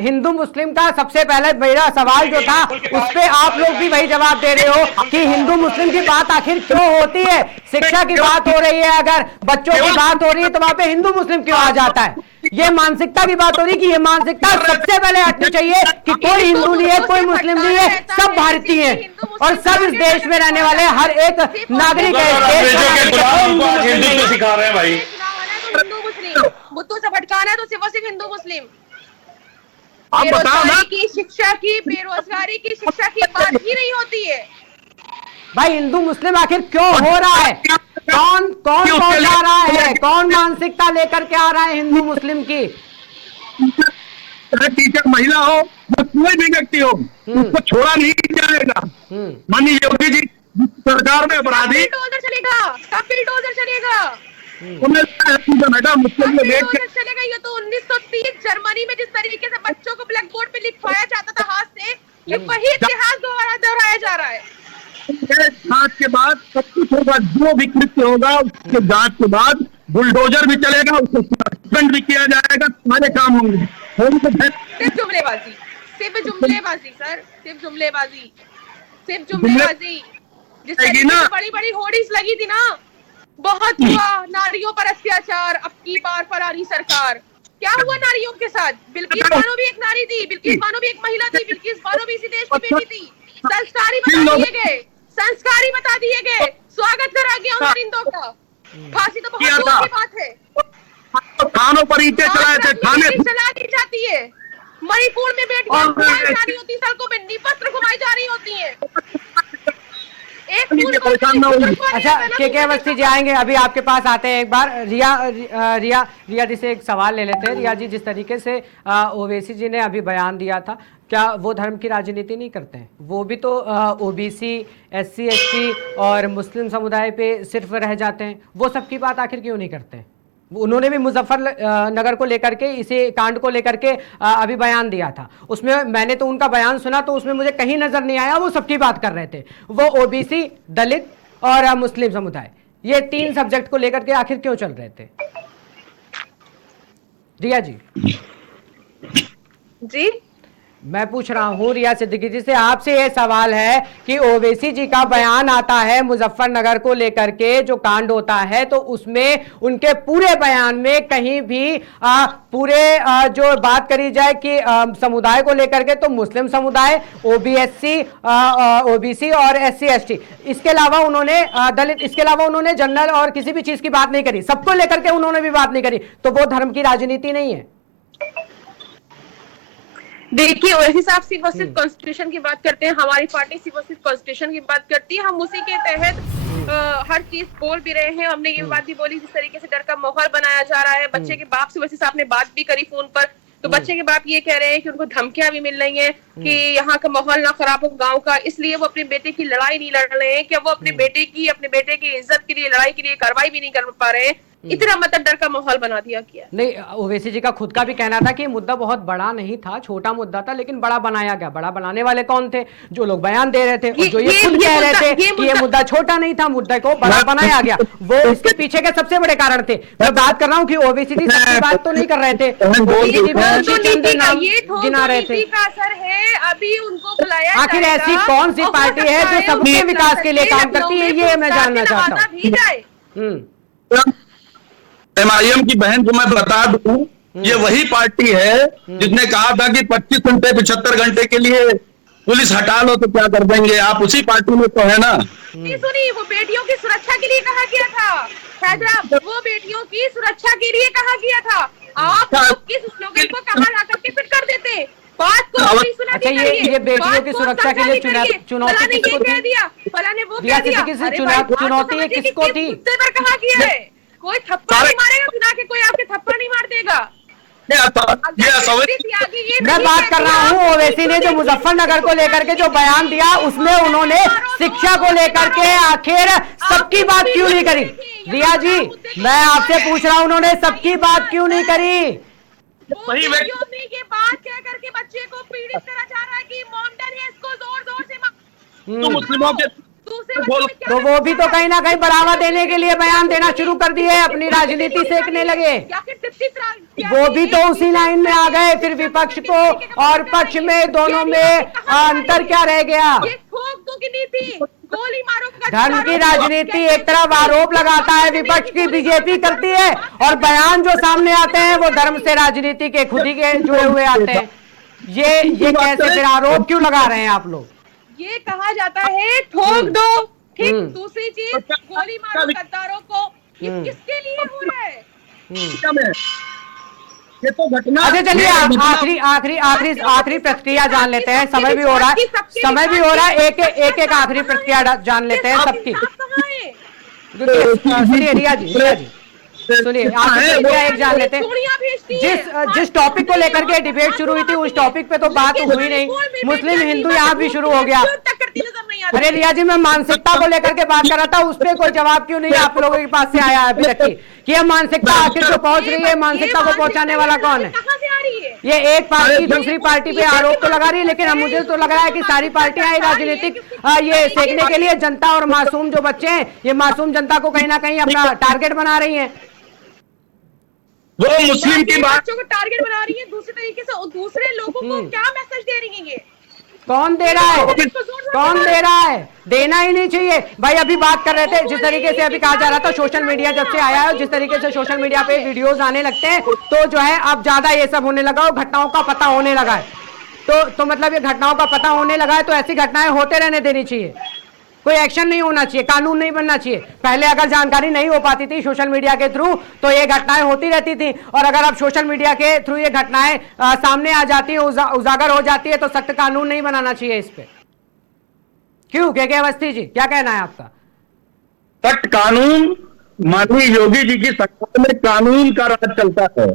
हिंदू मुस्लिम का सबसे पहले मेरा सवाल जो था उस पे आप लोग भी वही जवाब दे रहे हो कि हिंदू मुस्लिम की बात आखिर क्यों होती है? शिक्षा की बात हो रही है, अगर बच्चों की बात हो रही है, तो वहां पे हिंदू मुस्लिम क्यों आ जाता है? ये मानसिकता की बात हो रही है कि ये मानसिकता सबसे पहले हटनी चाहिए कि कोई हिंदू नहीं है, कोई मुस्लिम नहीं है, सब भारतीय हैं, और सब इस देश में रहने वाले हर एक नागरिक है। हिंदू सिखा रहे हैं भाई, हिंदू मुस्लिम बुद्धू से भटकाना है तो सिर्फ हिंदू मुस्लिम। आप बताओ ना, की शिक्षा की, बेरोजगारी की शिक्षा की बात ही नहीं होती है। भाई हिंदू मुस्लिम आखिर क्यों हो रहा है? कौन पहुंचा रहा है? कौन मानसिकता लेकर के आ रहा है हिंदू मुस्लिम की? टीचर महिला हो, कोई भी व्यक्ति हो, उसको छोड़ा नहीं जाएगा। माननीय योगी जी सरकार में अपराधी चलेगा, चलेगा, मैडम मुस्लिम चलेगा। ये तो 1930 जर्मनी में जिस तरीके से बच्चों को ब्लैक बोर्ड पे लिखवाया जाता था हाथ से, ये वही इतिहास दोहराया जा रहा है। जांच के बाद सब कुछ होगा, जो भी कृत्य होगा उसके जांच के बाद बुलडोजर भी चलेगा, उसको सस्पेंड भी किया जाएगा, सारे काम होंगे। सिर्फ जुमलेबाजी, सिर्फ जुमलेबाजी सर, सिर्फ जुमलेबाजी, सिर्फ जुमलेबाजी। जिस तरीके से बड़ी बड़ी होर्डिंग्स लगी थी ना, बहुत हुआ नारियों पर अत्याचार, अब की बार फरारी सरकार। क्या हुआ नारियों के साथ? बिल्किस बानो भी एक नारी थी, बिल्किस बानो भी एक महिला थी, बिल्किस बानो भी इसी देश की बेटी थी। संस्कारी बता दिए गए, स्वागत करा गया उन परिंदों का। फांसी तो बहुत दूर की बात है। किसानों पर ईंटें चलाए थे, थाने चला दी जाती है। मणिपुर में बेटियां घुमाई जा रही होती, सड़कों पे निपत्र घुमाई जा रही होती है। परेशान न होगी। अच्छा के अवस्थी जी आएंगे, अभी आपके पास आते हैं। एक बार रिया जी से एक सवाल ले लेते हैं। रिया जी, जिस तरीके से ओवैसी जी ने अभी बयान दिया था, क्या वो धर्म की राजनीति नहीं करते हैं? वो भी तो ओबीसी, SC ST और मुस्लिम समुदाय पे सिर्फ रह जाते हैं। वो सबकी बात आखिर क्यों नहीं करते हैं? उन्होंने भी मुजफ्फरनगर को लेकर के, इसे कांड को लेकर के अभी बयान दिया था। उसमें मैंने तो उनका बयान सुना तो उसमें मुझे कहीं नजर नहीं आया वो सबकी बात कर रहे थे। वो ओबीसी, दलित और मुस्लिम समुदाय, ये 3 सब्जेक्ट को लेकर के आखिर क्यों चल रहे थे? रिया जी जी मैं पूछ रहा हूँ रिया सिद्दीकी जी से, आपसे ये सवाल है कि ओवैसी जी का बयान आता है मुजफ्फरनगर को लेकर के जो कांड होता है, तो उसमें उनके पूरे बयान में कहीं भी जो बात करी जाए कि समुदाय को लेकर के, तो मुस्लिम समुदाय, ओबीसी और SC ST, इसके अलावा उन्होंने दलित, इसके अलावा उन्होंने जनरल और किसी भी चीज की बात नहीं करी। सबको लेकर के उन्होंने भी बात नहीं करी। तो वो धर्म की राजनीति नहीं है? देखिए, ओवैसी साहब सिर्फ और सिर्फ कॉन्स्टिट्यूशन की बात करते हैं। हमारी पार्टी सिर्फ और सिर्फ कॉन्स्टिट्यूशन की बात करती है। हम उसी के तहत हर चीज बोल भी रहे हैं। हमने ये बात भी बोली, जिस तरीके से डर का माहौल बनाया जा रहा है। बच्चे के बाप से ओवैसी साहब ने बात भी करी फोन पर, तो बच्चे के बाप ये कह रहे हैं कि उनको धमकियां भी मिल रही हैं कि यहाँ का माहौल ना खराब हो गांव का, इसलिए वो अपने बेटे की लड़ाई नहीं लड़ रहे हैं। कि वो अपने बेटे की इज्जत के लिए, लड़ाई के लिए कार्रवाई भी नहीं कर पा रहे हैं। इतना मतलब डर का माहौल बना दिया गया। नहीं, ओवैसी जी का खुद का भी कहना था कि मुद्दा बहुत बड़ा नहीं था, छोटा मुद्दा था, लेकिन बड़ा बनाया गया। बड़ा बनाने वाले कौन थे? जो लोग बयान दे रहे थे और जो ये खुद कह रहे थे कि ये मुद्दा छोटा नहीं था, मुद्दे को बड़ा बनाया गया। वो इसके पीछे के सबसे बड़े कारण थे। मैं बात कर रहा हूँ कि ओवैसी जी सबकी बात तो नहीं कर रहे थे, गिना रहे थे। अभी उनको बुलाया, आखिर ऐसी कौन सी पार्टी है जो सबके विकास के लिए काम करती है, ये मैं जानना चाहता हूँ। MIM की बहन को मैं बता दूं, ये वही पार्टी है जिसने कहा था कि 25 घंटे 75 घंटे के लिए पुलिस हटा लो तो क्या कर देंगे। आप उसी पार्टी में तो है ना। सुनिए, वो बेटियों की सुरक्षा के लिए कहा गया था हैदराबाद, वो बेटियों की सुरक्षा के लिए कहा गया था। आप किस स्लोगन को कहा ला करके फिट कर देते बात को नहीं सुना। अच्छा, ये बेटियों की सुरक्षा के लिए चुनौती किसको थी? चुनौती किसको थी? कहा गया है कोई थप्पड़ नहीं मारेगा, सुना के कोई आपके थप्पड़ नहीं मार देगा। मैं बात कर रहा हूँ ओवैसी ने जो मुजफ्फरनगर को लेकर के जो बयान दिया, उसमें उन्होंने शिक्षा को लेकर के आखिर सबकी बात क्यों नहीं करी? रिया जी, मैं आपसे पूछ रहा हूँ, उन्होंने सबकी बात क्यों नहीं करी? वही ये बात कह करके बच्चे को पीड़ित करा जा रहा है कि मॉडर्न है, इसको जोर से मुस्लिमों के तो वो भी तो कहीं ना कहीं बढ़ावा देने के लिए बयान देना शुरू कर दिए, अपनी राजनीति सेकने लगे। वो भी तो उसी लाइन में आ गए। फिर विपक्ष को और पक्ष में, दोनों में अंतर क्या रह गया? धर्म की राजनीति एक तरफ आरोप लगाता है विपक्ष की, बीजेपी करती है, और बयान जो सामने आते हैं वो धर्म से राजनीति के खुद ही के जुड़े हुए आते हैं। ये कैसे फिर आरोप क्यों लगा रहे हैं आप लोग? ये कहा जाता है ठोक दो, ठीक। दूसरी चीज, गोली मारो गद्दारों को, ये किसके लिए हो रहा है? ये तो घटना। अच्छा चलिए आखिरी प्रतिक्रिया जान लेते हैं। समय भी हो रहा है, एक आखिरी प्रतिक्रिया जान लेते हैं सबकी। सुनिए रिया जी सुनिए, आप एक जान लेते हैं। जिस टॉपिक को लेकर के डिबेट शुरू हुई थी, उस टॉपिक पे तो बात हुई नहीं। मुस्लिम हिंदू यहाँ भी शुरू हो गया। अरे रिया जी, मैं मानसिकता को लेकर के बात कर रहा था, उस पर कोई जवाब क्यों नहीं आप लोगों के पास से आया अभी तक कि यह मानसिकता आखिर जो पहुंच रही है, मानसिकता को पहुंचाने वाला कौन है? ये एक पार्टी दूसरी पार्टी पे आरोप तो लगा रही है, लेकिन मुझे तो लग रहा है कि सारी पार्टियां राजनीतिक ये सेकने के लिए जनता और मासूम जो बच्चे हैं, ये मासूम जनता को कहीं ना कहीं अपना टारगेट बना रही है। वो मुस्लिम की बच्चों को टारगेट बना रही है दूसरे तरीके से, और दूसरे लोगों को क्या मैसेज दे रही है? ये कौन दे रहा है? कौन दे रहा है? देना ही नहीं चाहिए भाई। अभी बात कर रहे थे, जिस तरीके से अभी कहा जा रहा था, सोशल मीडिया जब से आया है, जिस तरीके से सोशल मीडिया पे वीडियोस आने लगते हैं, तो जो है अब ज्यादा ये सब होने लगा और घटनाओं का पता होने लगा है। तो मतलब ये घटनाओं का पता होने लगा है, तो ऐसी घटनाएं होते रहने देनी चाहिए। कोई एक्शन नहीं होना चाहिए, कानून नहीं बनना चाहिए। पहले अगर जानकारी नहीं हो पाती थी सोशल मीडिया के थ्रू तो ये घटनाएं होती रहती थी, और अगर अब सोशल मीडिया के थ्रू ये घटनाएं सामने आ जाती है, उजागर हो जाती है, तो सख्त कानून नहीं बनाना चाहिए इस पे। क्यों के अवस्थी जी, क्या कहना है आपका? सख्त कानून, माननीय योगी जी की सरकार में कानून का राज चलता है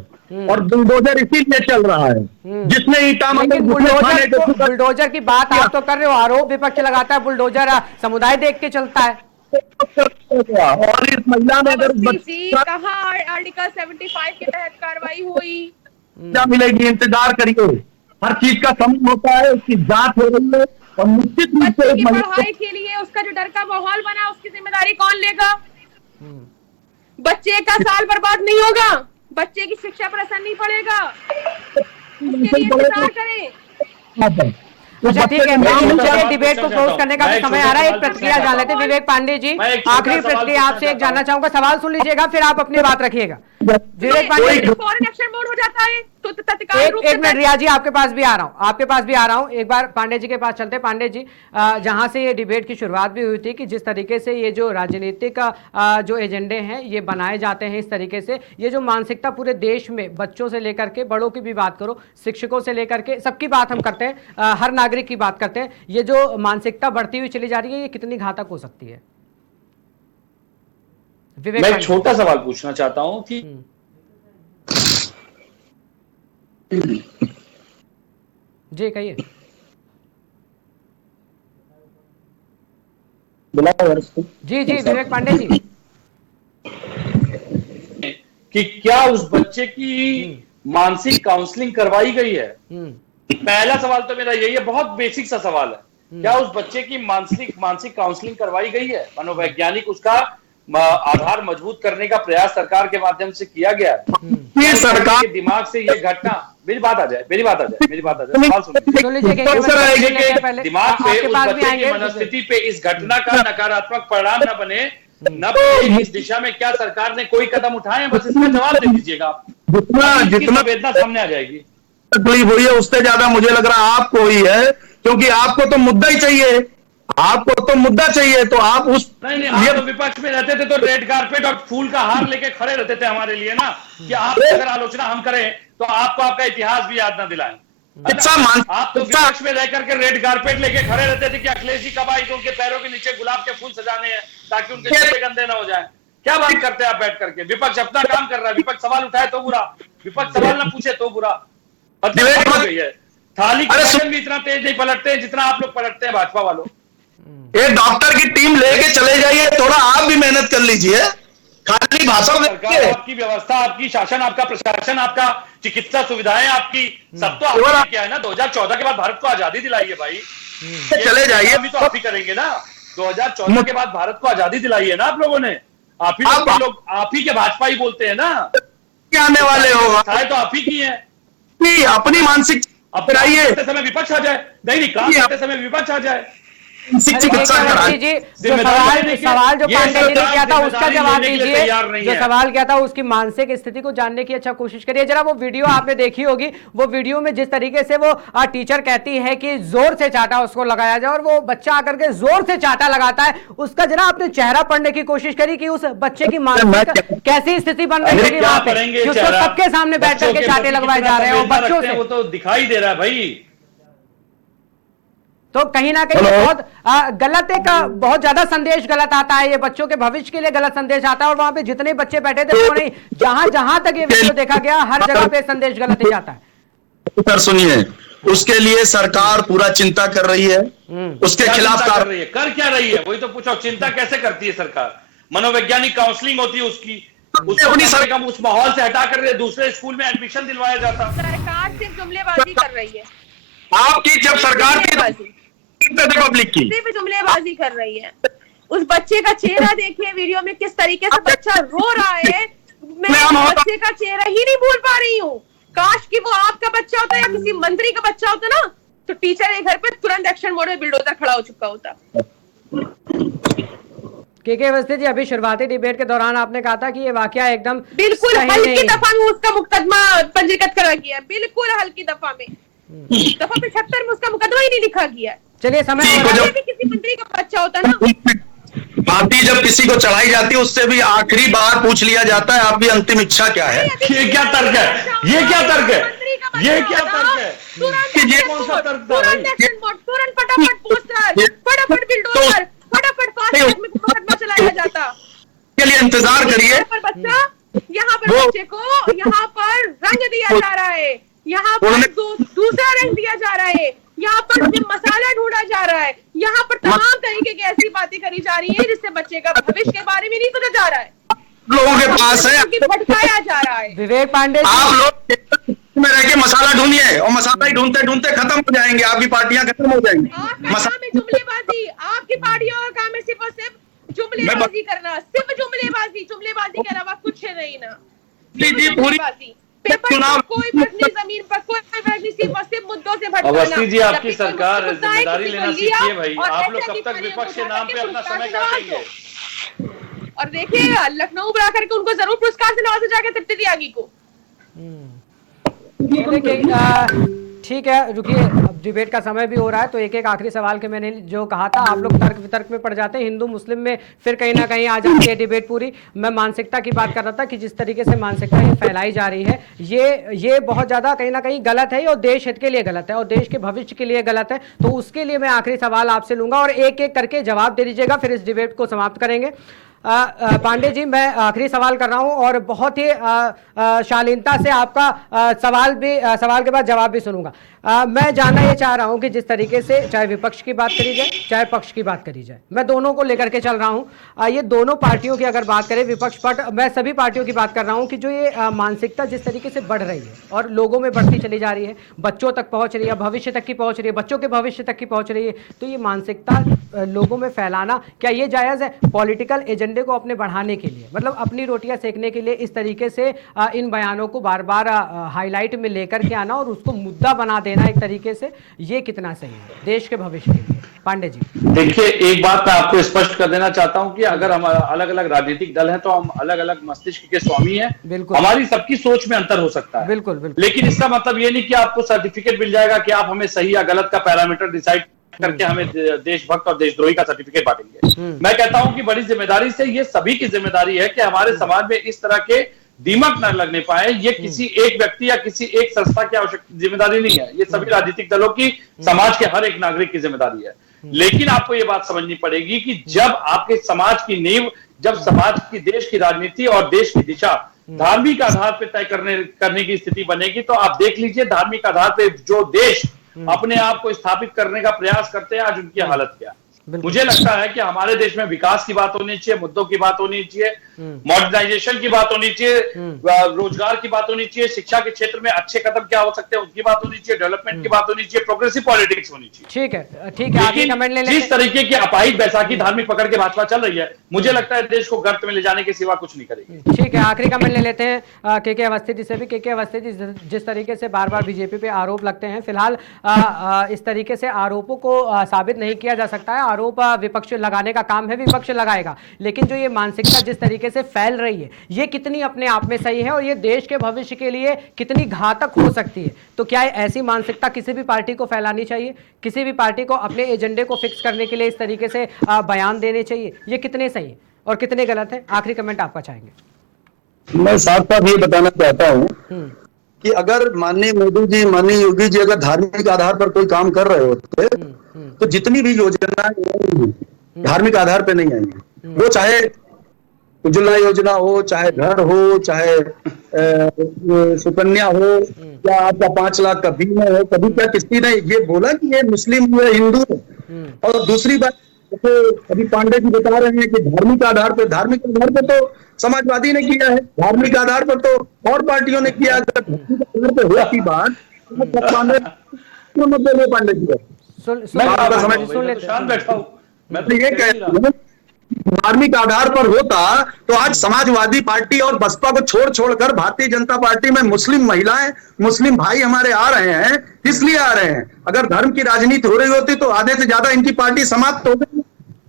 और बुलडोजर इसीलिए चल रहा है, जिसने ईटा लेकिन बुलडोजर की बात आप तो कर रहे हो, आरोप विपक्ष लगाता है बुलडोजर समुदाय देख के चलता है। और इस महिला में अगर कहाँ आर्टिकल 75 के तहत कार्रवाई हुई? क्या मिलेगी, इंतजार करिए। हर चीज का समय होता है, उसकी जांच हो रही है और निश्चित रूप से पढ़ाई के लिए उसका जो डर का माहौल बना, उसकी जिम्मेदारी कौन लेगा? बच्चे का साल बर्बाद नहीं होगा, बच्चे की शिक्षा पर असर नहीं पड़ेगा, उसके लिए इंतजार करें। अच्छा ठीक है, चलिए डिबेट को क्लोज करने का भी समय आ रहा है। एक प्रतिक्रिया जान लेते हैं विवेक पांडे जी, आखिरी प्रतिक्रिया आपसे एक जानना चाहूंगा, सवाल सुन लीजिएगा फिर आप अपनी बात रखिएगा। विवेक Pandey ji, foreign action mode हो जाता है तो तत्काल रूप से एक मिनट रिया जी, आपके पास भी आ रहा हूं, एक बार पांडे जी के पास चलते हैं। पांडे जी, जहां से ये डिबेट की शुरुआत भी हुई थी कि जिस तरीके से ये जो राजनीतिक जो एजेंडे हैं ये बनाए जाते हैं, इस तरीके से ये जो मानसिकता पूरे देश में बच्चों से लेकर के बड़ों की भी बात करो, शिक्षकों से लेकर के सबकी बात हम करते हैं, हर नागरिक की बात करते हैं, ये जो मानसिकता बढ़ती हुई चली जा रही है ये कितनी घातक हो सकती है? विवेक, मैं एक छोटा सवाल पूछना चाहता हूं कि जी कहिए। जी विवेक पांडे जी, कि क्या उस बच्चे की मानसिक काउंसलिंग करवाई गई है? पहला सवाल तो मेरा यही है, बहुत बेसिक सा सवाल है, क्या उस बच्चे की मानसिक काउंसलिंग करवाई गई है? मनोवैज्ञानिक उसका आधार मजबूत करने का प्रयास सरकार के माध्यम से किया गया है। ये सरकार के दिमाग से ये घटना, मेरी बात आ जाए सवाल सुनिए। दिमाग पे उस बच्चे की मनस्थिति पे इस घटना का नकारात्मक परिणाम न बने, इस दिशा में क्या सरकार ने कोई कदम उठाए हैं? बस इसका जवाब दे दीजिएगा आप, जितना वेदना सामने आ जाएगी। तकलीफ हुई है उससे ज्यादा मुझे लग रहा है आपको हुई है, क्योंकि आपको तो मुद्दा ही चाहिए, तो आप उस नहीं आप तो विपक्ष में रहते थे तो रेड कारपेट और फूल का हार लेके खड़े रहते थे हमारे लिए ना, कि आप अगर आलोचना हम करें तो आपको आपका इतिहास भी याद ना दिलाएं। आप तो विपक्ष में रह करके रेड कारपेट लेके खड़े रहते थे कि अखिलेश जी कब आए तो उनके पैरों के नीचे गुलाब के फूल सजाने हैं ताकि उनके जूते गंदे ना हो जाए। क्या बात करते हैं आप बैठ करके? विपक्ष अपना काम कर रहा है, विपक्ष सवाल उठाए तो बुरा, विपक्ष सवाल ना पूछे तो बुरा। थाली भी इतना तेज नहीं पलटते हैं जितना आप लोग पलटते हैं भाजपा वालों। एक डॉक्टर की टीम लेके चले जाइए, थोड़ा आप भी मेहनत कर लीजिए, खाली भाषण सरकार, आपकी व्यवस्था, आपकी शासन, आपका प्रशासन, आपका चिकित्सा सुविधाएं, आपकी सब तो आपने क्या है ना। 2014 के बाद भारत को आजादी दिलाई है भाई, चले जाइए तो आप ही करेंगे ना। 2014 के बाद भारत को आजादी दिलाई है ना आप लोगों ने, आप ही के भाजपा ही बोलते हैं ना, क्या आने वाले हो तो आप ही की है। अपनी मानसिक अपनाइए, समय विपक्ष आ जाए, नहीं काम करते समय विपक्ष आ जाए। सवाल जो पांडे जी ने किया था उसका जवाब दीजिए, जो सवाल किया था उसकी मानसिक स्थिति को जानने की अच्छा कोशिश करिए। जरा वो वीडियो आपने देखी होगी, वो वीडियो में जिस तरीके से वो टीचर कहती है कि जोर से चाटा उसको लगाया जाए और वो बच्चा आकर के जोर से चाटा लगाता है, उसका जरा आपने चेहरा पढ़ने की कोशिश करी कि उस बच्चे की मानसिक कैसी स्थिति बन रही होगी वहां पे, कि उसको सबके सामने बैठ करके चाटे लगवाए जा रहे हैं बच्चों से। वो तो दिखाई दे रहा है भाई। तो कहीं ना कहीं बहुत गलत, एक बहुत ज्यादा संदेश गलत आता है, ये बच्चों के भविष्य के लिए गलत संदेश आता है। और वहां पे जितने बच्चे बैठे थे वो नहीं, जहां तक ये वीडियो देखा गया हर जगह पे संदेश गलत ही जाता है। सर सुनिए, उसके लिए सरकार पूरा चिंता कर रही है, उसके खिलाफ कर रही है, कर क्या रही है? वही तो पूछो, चिंता कैसे करती है सरकार? मनोवैज्ञानिक काउंसलिंग होती है उसकी, उस माहौल से हटा कर दूसरे स्कूल में एडमिशन दिलवाया जाता। सरकार सिर्फ जुमलेबाजी कर रही है, आपकी जब सरकार की पब्लिक की सिर्फ जुमलेबाजी कर रही है। उस बच्चे का चेहरा देखिए वीडियो में, किस तरीके से बच्चा रो रहा है। मैं बच्चे का चेहरा ही नहीं भूल पा रही हूँ। काश कि वो आपका बच्चा होता या किसी मंत्री का बच्चा होता ना, तो टीचर के घर पे तुरंत एक्शन मोड में बिल्डोजर खड़ा हो चुका होता। के अवस्थी जी, अभी शुरुआती डिबेट के दौरान आपने कहा था कि ये वाकया एकदम बिल्कुल हल्की दफा में उसका मुकदमा पंजीकृत करा गया, बिल्कुल हल्की दफा में, दफा 75 में उसका मुकदमा ही नहीं लिखा गया। चलिए समय किसी हो को रहा है। जब किसी मंत्री का बच्चा होता ना, फांसी जब किसी को चढ़ाई जाती है उससे भी आखिरी बार पूछ लिया जाता है आपकी अंतिम इच्छा क्या है। ये क्या तर्क है? ये क्या तर्क है? ये क्या तर्क है? ये कौन सा तर्क था भाई? तुरंत फटाफट पोस्टर, फटाफट बिल्डोजर, फटाफट फास्ट मुकदमा चलाया जाता। के लिए इंतजार करिए। यहाँ पर बच्चा, यहाँ पर बच्चे को यहाँ पर रंग दिया जा रहा है, यहाँ पर दूसरा रंग दिया जा रहा है, यहाँ पर मसाला ढूंढा जा रहा है, यहाँ पर तमाम तरीके की ऐसी बातें करी जा रही है जिससे बच्चे का भविष्य के बारे में नहीं सोचा जा रहा है, लोगों के पास है, भटकाया जा रहा है। विवेक पांडे आप लोग में रह के मसाला ढूंढिए और मसाला ही ढूंढते ढूंढते खत्म हो जाएंगे, आपकी पार्टियां खत्म हो जाएंगी। आपका काम है जुमलेबाजी, आपकी पार्टियों का काम है सिर्फ और सिर्फ जुमलेबाजी करना, सिर्फ जुमलेबाजी, जुमलेबाजी के अलावा कुछ है नहीं ना। जुमलेबाजी, पेपर पर कोई फर्क नहीं, जमीन पर कोई फर्क नहीं, सिर्फ और सिर्फ मुद्दों से भटकाना। अवस्थी जी, आपकी सरकार जिम्मेदारी लेना सीखिए भाई। आप लोग कब तक विपक्ष के नाम पे अपना समय काटेंगे? और देखिए लखनऊ बुला करके उनको जरूर पुरस्कार से नवाजा जाएगा तृप्ति त्यागी को। ठीक है, रुकिए, अब डिबेट का समय भी हो रहा है, तो एक एक आखिरी सवाल के मैंने जो कहा था, आप लोग तर्क वितर्क में पड़ जाते हैं, हिंदू मुस्लिम में फिर कहीं ना कहीं आ जाती है डिबेट पूरी। मैं मानसिकता की बात कर रहा था कि जिस तरीके से मानसिकता ये फैलाई जा रही है, ये बहुत ज़्यादा कहीं ना कहीं गलत है और देश हित के लिए गलत है और देश के भविष्य के लिए गलत है। तो उसके लिए मैं आखिरी सवाल आपसे लूँगा और एक एक करके जवाब दे दीजिएगा, फिर इस डिबेट को समाप्त करेंगे। पांडे जी, मैं आखिरी सवाल कर रहा हूं और बहुत ही शालीनता से आपका सवाल के बाद जवाब भी सुनूंगा। मैं जानना ये चाह रहा हूं कि जिस तरीके से चाहे विपक्ष की बात करी जाए चाहे पक्ष की बात करी जाए, मैं दोनों को लेकर के चल रहा हूं। ये दोनों पार्टियों की अगर बात करें, विपक्ष पट, मैं सभी पार्टियों की बात कर रहा हूं कि जो ये मानसिकता जिस तरीके से बढ़ रही है और लोगों में बढ़ती चली जा रही है, बच्चों तक पहुंच रही है, भविष्य तक की पहुंच रही है, बच्चों के भविष्य तक की पहुंच रही है, तो ये मानसिकता लोगों में फैलाना क्या ये जायज़ है? पॉलिटिकल एजेंडे को अपने बढ़ाने के लिए, मतलब अपनी रोटियां सेकने के लिए इस तरीके से इन बयानों को बार बार हाईलाइट में लेकर के आना और उसको मुद्दा बना देना एक तरीके से, ये कितना सही है देश के भविष्य के लिए? पांडे जी देखिए, एक बात मैं आपको स्पष्ट कर देना चाहता हूं कि अगर हम अलग अलग राजनीतिक दल हैं तो हम अलग अलग मस्तिष्क के स्वामी हैं। बिल्कुल, हमारी सबकी सोच में अंतर हो सकता है, बिल्कुल बिल्कुल, लेकिन इसका मतलब ये नहीं कि आपको सर्टिफिकेट मिल जाएगा कि आप हमें सही या गलत का पैरामीटर डिसाइड करके हमें देशभक्त और देशद्रोही का सर्टिफिकेट बांटेंगे। मैं कहता हूं कि बड़ी जिम्मेदारी से, ये सभी की जिम्मेदारी है कि हमारे समाज में इस तरह के दीमक न लगने पाए। ये किसी एक व्यक्ति या किसी एक संस्था की आवश्यक जिम्मेदारी नहीं है, ये सभी राजनीतिक दलों की, समाज के हर एक नागरिक की जिम्मेदारी है। लेकिन आपको ये बात समझनी पड़ेगी कि जब आपके समाज की नींव, जब समाज की, देश की राजनीति और देश की दिशा धार्मिक आधार पर तय करने की स्थिति बनेगी, तो आप देख लीजिए धार्मिक आधार पर जो देश अपने आप को स्थापित करने का प्रयास करते हैं, आज उनकी हालत क्या है। मुझे लगता है कि हमारे देश में विकास की बात होनी चाहिए, मुद्दों की बात होनी चाहिए, मॉडर्नाइजेशन की बात होनी चाहिए, रोजगार की बात होनी चाहिए, शिक्षा के क्षेत्र में अच्छे कदम क्या हो सकते हैं उसकी बात होनी चाहिए, डेवलपमेंट की बात होनी चाहिए, प्रोग्रेसिव पॉलिटिक्स होनी चाहिए। ठीक है, ठीक है, आगे कमेंट ले लेते हैं। जिस तरीके की अपाहिज बैसाखी धार्मिक पकड़ के भाजपा चल रही है, मुझे लगता है देश को गर्त में ले जाने के सिवा कुछ नहीं करेगी। ठीक है, आखिरी कमेंट ले लेते हैं के अवस्थी जी से भी। के अवस्थी जी, जिस तरीके से बार बार बीजेपी पे आरोप लगते हैं, फिलहाल इस तरीके से आरोपों को साबित नहीं किया जा सकता है, आरोप विपक्ष लगाने का काम है, विपक्ष लगाएगा, लेकिन जो ये मानसिकता जिस तरीके से फैल रही है, ये कितनी अपने आप में सही है और ये देश के भविष्य के लिए कितनी घातक हो सकती है? तो क्या ऐसी मानसिकता किसी भी पार्टी को फैलानी चाहिए? किसी भी पार्टी को अपने एजेंडे को फिक्स करने के लिए इस तरीके से बयान देने चाहिए? ये कितने सही और कितने गलत है? आखिरी कमेंट आपका चाहेंगे। मैं साथ साथ ये बताना चाहता हूँ कि अगर माननीय मोदी जी, माननीय योगी जी अगर धार्मिक आधार पर कोई काम कर रहे होते तो जितनी भी योजनाएं धार्मिक आधार पर नहीं आएंगी। वो चाहे उज्ज्वला योजना हो, चाहे घर हो, चाहे सुकन्या हो, या आपका 5 लाख का बीमा हो, कभी क्या किसी ने ये बोला कि ये मुस्लिम है, हिंदू है? और दूसरी बात, अभी पांडे जी बता रहे हैं कि धार्मिक आधार पर तो समाजवादी ने किया है, धार्मिक आधार पर तो और पार्टियों ने किया। अगर धार्मिक आधार पर हो की बात पांडे जी मैं तो ये कह रहा हूं, धार्मिक आधार पर होता तो आज समाजवादी पार्टी और बसपा को छोड़कर भारतीय जनता पार्टी में मुस्लिम महिलाएं, मुस्लिम भाई हमारे आ रहे हैं। इसलिए आ रहे हैं, अगर धर्म की राजनीति हो रही होती तो आधे से ज्यादा इनकी पार्टी समाप्त हो गई।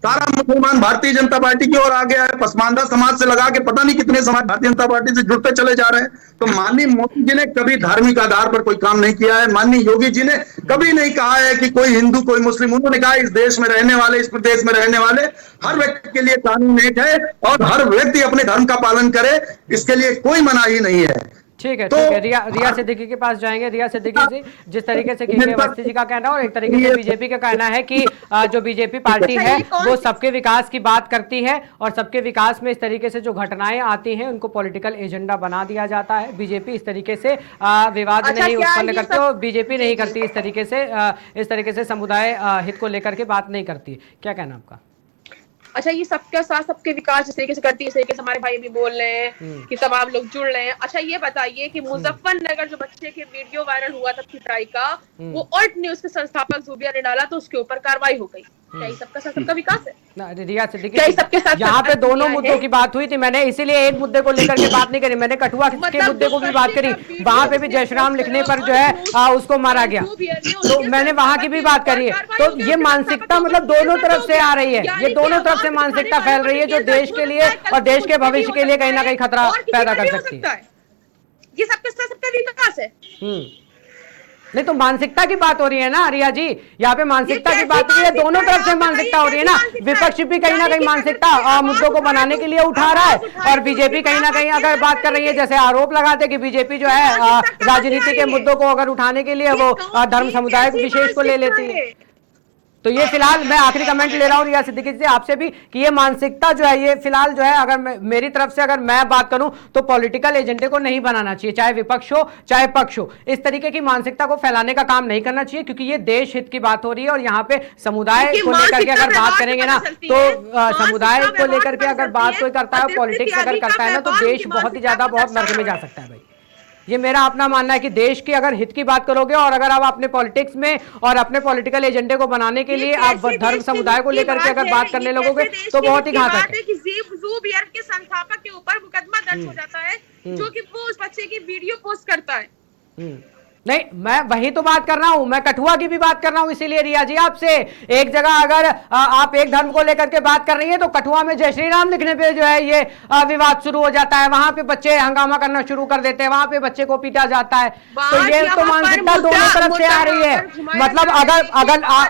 सारा मुसलमान भारतीय जनता पार्टी की ओर आ गया है, पसमानदा समाज से लगा के पता नहीं कितने समाज भारतीय जनता पार्टी से जुड़ते चले जा रहे हैं। तो माननीय मोदी जी ने कभी धार्मिक आधार पर कोई काम नहीं किया है। माननीय योगी जी ने कभी नहीं कहा है कि कोई हिंदू कोई मुस्लिम, उन्होंने कहा इस देश में रहने वाले, इस प्रदेश में रहने वाले हर व्यक्ति के लिए कानून एक है और हर व्यक्ति अपने धर्म का पालन करे, इसके लिए कोई मनाही नहीं है। ठीक है, तो ठीक है। रिया सिद्दीकी के पास जाएंगे। रिया सिद्दीकी जी, जिस तरीके से केके अवस्थी जी का कहना है और एक तरीके से बीजेपी का कहना है कि जो बीजेपी पार्टी है वो सबके विकास की बात करती है और सबके विकास में इस तरीके से जो घटनाएं आती हैं उनको पॉलिटिकल एजेंडा बना दिया जाता है। बीजेपी इस तरीके से विवाद नहीं उत्पन्न करती और बीजेपी नहीं करती इस तरीके से समुदाय हित को लेकर के बात नहीं करती। क्या कहना आपका? अच्छा, ये सबके साथ सबके विकास जिस तरीके से करती है, इस तरीके से हमारे भाई भी बोल रहे हैं कि तमाम लोग जुड़ रहे हैं। अच्छा, ये बताइए कि मुजफ्फरनगर जो बच्चे के वीडियो वायरल हुआ था पिटाई का, वो ऑल्ट न्यूज के संस्थापक जूबिया ने डाला तो उसके ऊपर कार्रवाई हो गई। क्या ये सबका साथ सबका विकास है? रिया सिद्दीकी, यहाँ पे दोनों मुद्दों की बात हुई थी। मैंने इसीलिए एक मुद्दे को लेकर के बात नहीं करी, मैंने कठुआ के मुद्दे को भी बात करी। वहां पे भी जय श्री राम लिखने पर जो है उसको मारा गया, तो मैंने वहां की भी बात करी है। तो ये मानसिकता मतलब दोनों तरफ से आ रही है, ये दोनों तरफ से मानसिकता फैल रही है जो देश के लिए और देश के भविष्य के लिए कहीं ना कहीं खतरा पैदा कर सकती है। ये सबके साथ सबका विकास है। नहीं तो मानसिकता की बात हो रही है ना रिया जी, यहाँ पे मानसिकता की बात हो रही है, दोनों तरफ से मानसिकता हो रही है ना। विपक्ष भी कहीं ना कहीं मानसिकता मुद्दों को बनाने के लिए उठा रहा है और बीजेपी कहीं ना कहीं अगर बात कर रही है, जैसे आरोप लगाते कि बीजेपी जो है राजनीति के मुद्दों को अगर उठाने के लिए वो धर्म समुदाय विशेष को ले लेती है। तो ये फिलहाल मैं आखिरी कमेंट ले रहा हूँ रिया सिद्दीकी से आपसे भी कि ये मानसिकता जो है ये फिलहाल जो है अगर मेरी तरफ से अगर मैं बात करूं तो पॉलिटिकल एजेंडे को नहीं बनाना चाहिए, चाहे विपक्ष हो चाहे पक्ष हो। इस तरीके की मानसिकता को फैलाने का काम नहीं करना चाहिए क्योंकि ये देश हित की बात हो रही है और यहाँ पे समुदाय को लेकर के अगर बात करेंगे ना तो समुदाय को लेकर के अगर बात कोई करता है, पॉलिटिक्स अगर करता है ना तो देश बहुत ही ज्यादा बहुत नर्क में जा सकता है भाई। ये मेरा अपना मानना है कि देश की अगर हित की बात करोगे और अगर आप अपने पॉलिटिक्स में और अपने पॉलिटिकल एजेंडे को बनाने के लिए आप धर्म समुदाय को लेकर के अगर बात करने लगोगे तो बहुत ही घातक है। ज़ूबियर के संस्थापक के ऊपर मुकदमा दर्ज हो जाता है जो कि वो उस बच्चे की वीडियो पोस्ट करता है। नहीं, मैं वही तो बात कर रहा हूं, मैं कठुआ की भी बात कर रहा हूं। इसीलिए रिया जी आपसे एक जगह अगर आप एक धर्म को लेकर के बात कर रही है तो कठुआ में जय श्री राम लिखने पे जो है ये विवाद शुरू हो जाता है, वहां पे बच्चे हंगामा करना शुरू कर देते हैं, वहां पे बच्चे को पीटा जाता है। तो ये तो मानसिकता दोनों तरफ से आ रही है। मतलब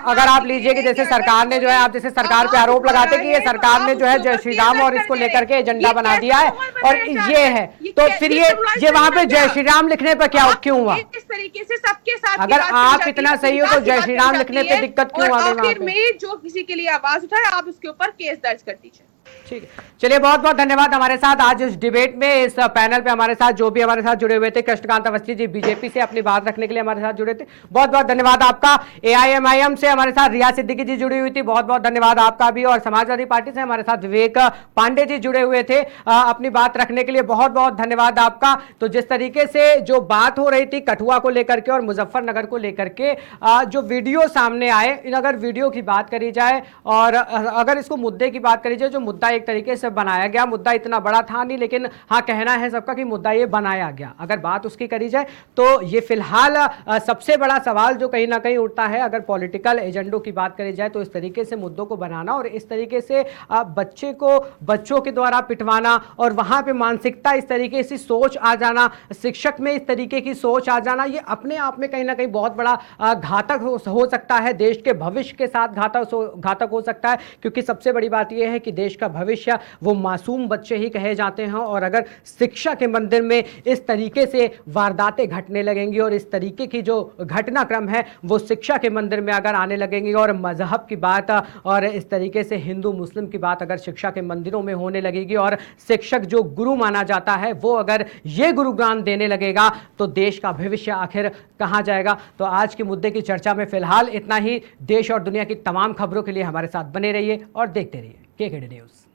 अगर आप लीजिए कि जैसे सरकार ने जो है, आप जैसे सरकार पे आरोप लगाते कि ये सरकार ने जो है जय श्री राम और इसको लेकर के एजेंडा बना दिया है और ये है, तो फिर ये वहां पे जय श्री राम लिखने पर क्यों हुआ? तरीके से सबके साथ अगर आप इतना सही हो तो जय श्री राम लिखने पे दिक्कत क्यों आ गई? आखिर में जो किसी के लिए आवाज उठाए आप उसके ऊपर केस दर्ज कर दीजिए। ठीक है, चलिए बहुत बहुत धन्यवाद हमारे साथ आज इस डिबेट में, इस पैनल पे हमारे साथ जो भी हमारे साथ जुड़े हुए थे। कृष्णकांत अवस्थी जी बीजेपी से अपनी बात रखने के लिए हमारे साथ जुड़े थे, बहुत बहुत धन्यवाद आपका। AIMIM से हमारे साथ रिया सिद्दीकी जी जुड़ी हुई थी, बहुत बहुत धन्यवाद आपका भी। और समाजवादी पार्टी से हमारे साथ विवेक पांडे जी जुड़े हुए थे अपनी बात रखने के लिए, बहुत बहुत धन्यवाद आपका। तो जिस तरीके से जो बात हो रही थी कठुआ को लेकर के और मुजफ्फरनगर को लेकर के जो वीडियो सामने आए, अगर वीडियो की बात करी जाए और अगर इसको मुद्दे की बात करी जाए, जो मुद्दा एक तरीके से बनाया गया, मुद्दा इतना बड़ा था नहीं, लेकिन हाँ कहना है सबका कि मुद्दा ये बनाया गया। अगर बात उसकी करी जाए तो ये फिलहाल सबसे बड़ा सवाल जो कहीं ना कहीं उठता है, अगर पॉलिटिकल एजेंडों की बात करी जाए तो इस तरीके से मुद्दों को बनाना और इस तरीके से बच्चों के द्वारा पिटवाना और वहां पे मानसिकता इस तरीके से सोच आ जाना, शिक्षक में इस तरीके की सोच आ जाना, ये अपने आप में कहीं ना कहीं बहुत बड़ा घातक हो सकता है, देश के भविष्य के साथ घातक हो सकता है। क्योंकि सबसे बड़ी बात यह है कि देश का भविष्य वो मासूम बच्चे ही कहे जाते हैं और अगर शिक्षा के मंदिर में इस तरीके से वारदातें घटने लगेंगी और इस तरीके की जो घटनाक्रम है वो शिक्षा के मंदिर में अगर आने लगेंगी और मजहब की बात और इस तरीके से हिंदू मुस्लिम की बात अगर शिक्षा के मंदिरों में होने लगेगी और शिक्षक जो गुरु माना जाता है वो अगर ये गुरुज्ञान देने लगेगा तो देश का भविष्य आखिर कहाँ जाएगा। तो आज के मुद्दे की चर्चा में फिलहाल इतना ही। देश और दुनिया की तमाम खबरों के लिए हमारे साथ बने रहिए और देखते रहिए KKD न्यूज़।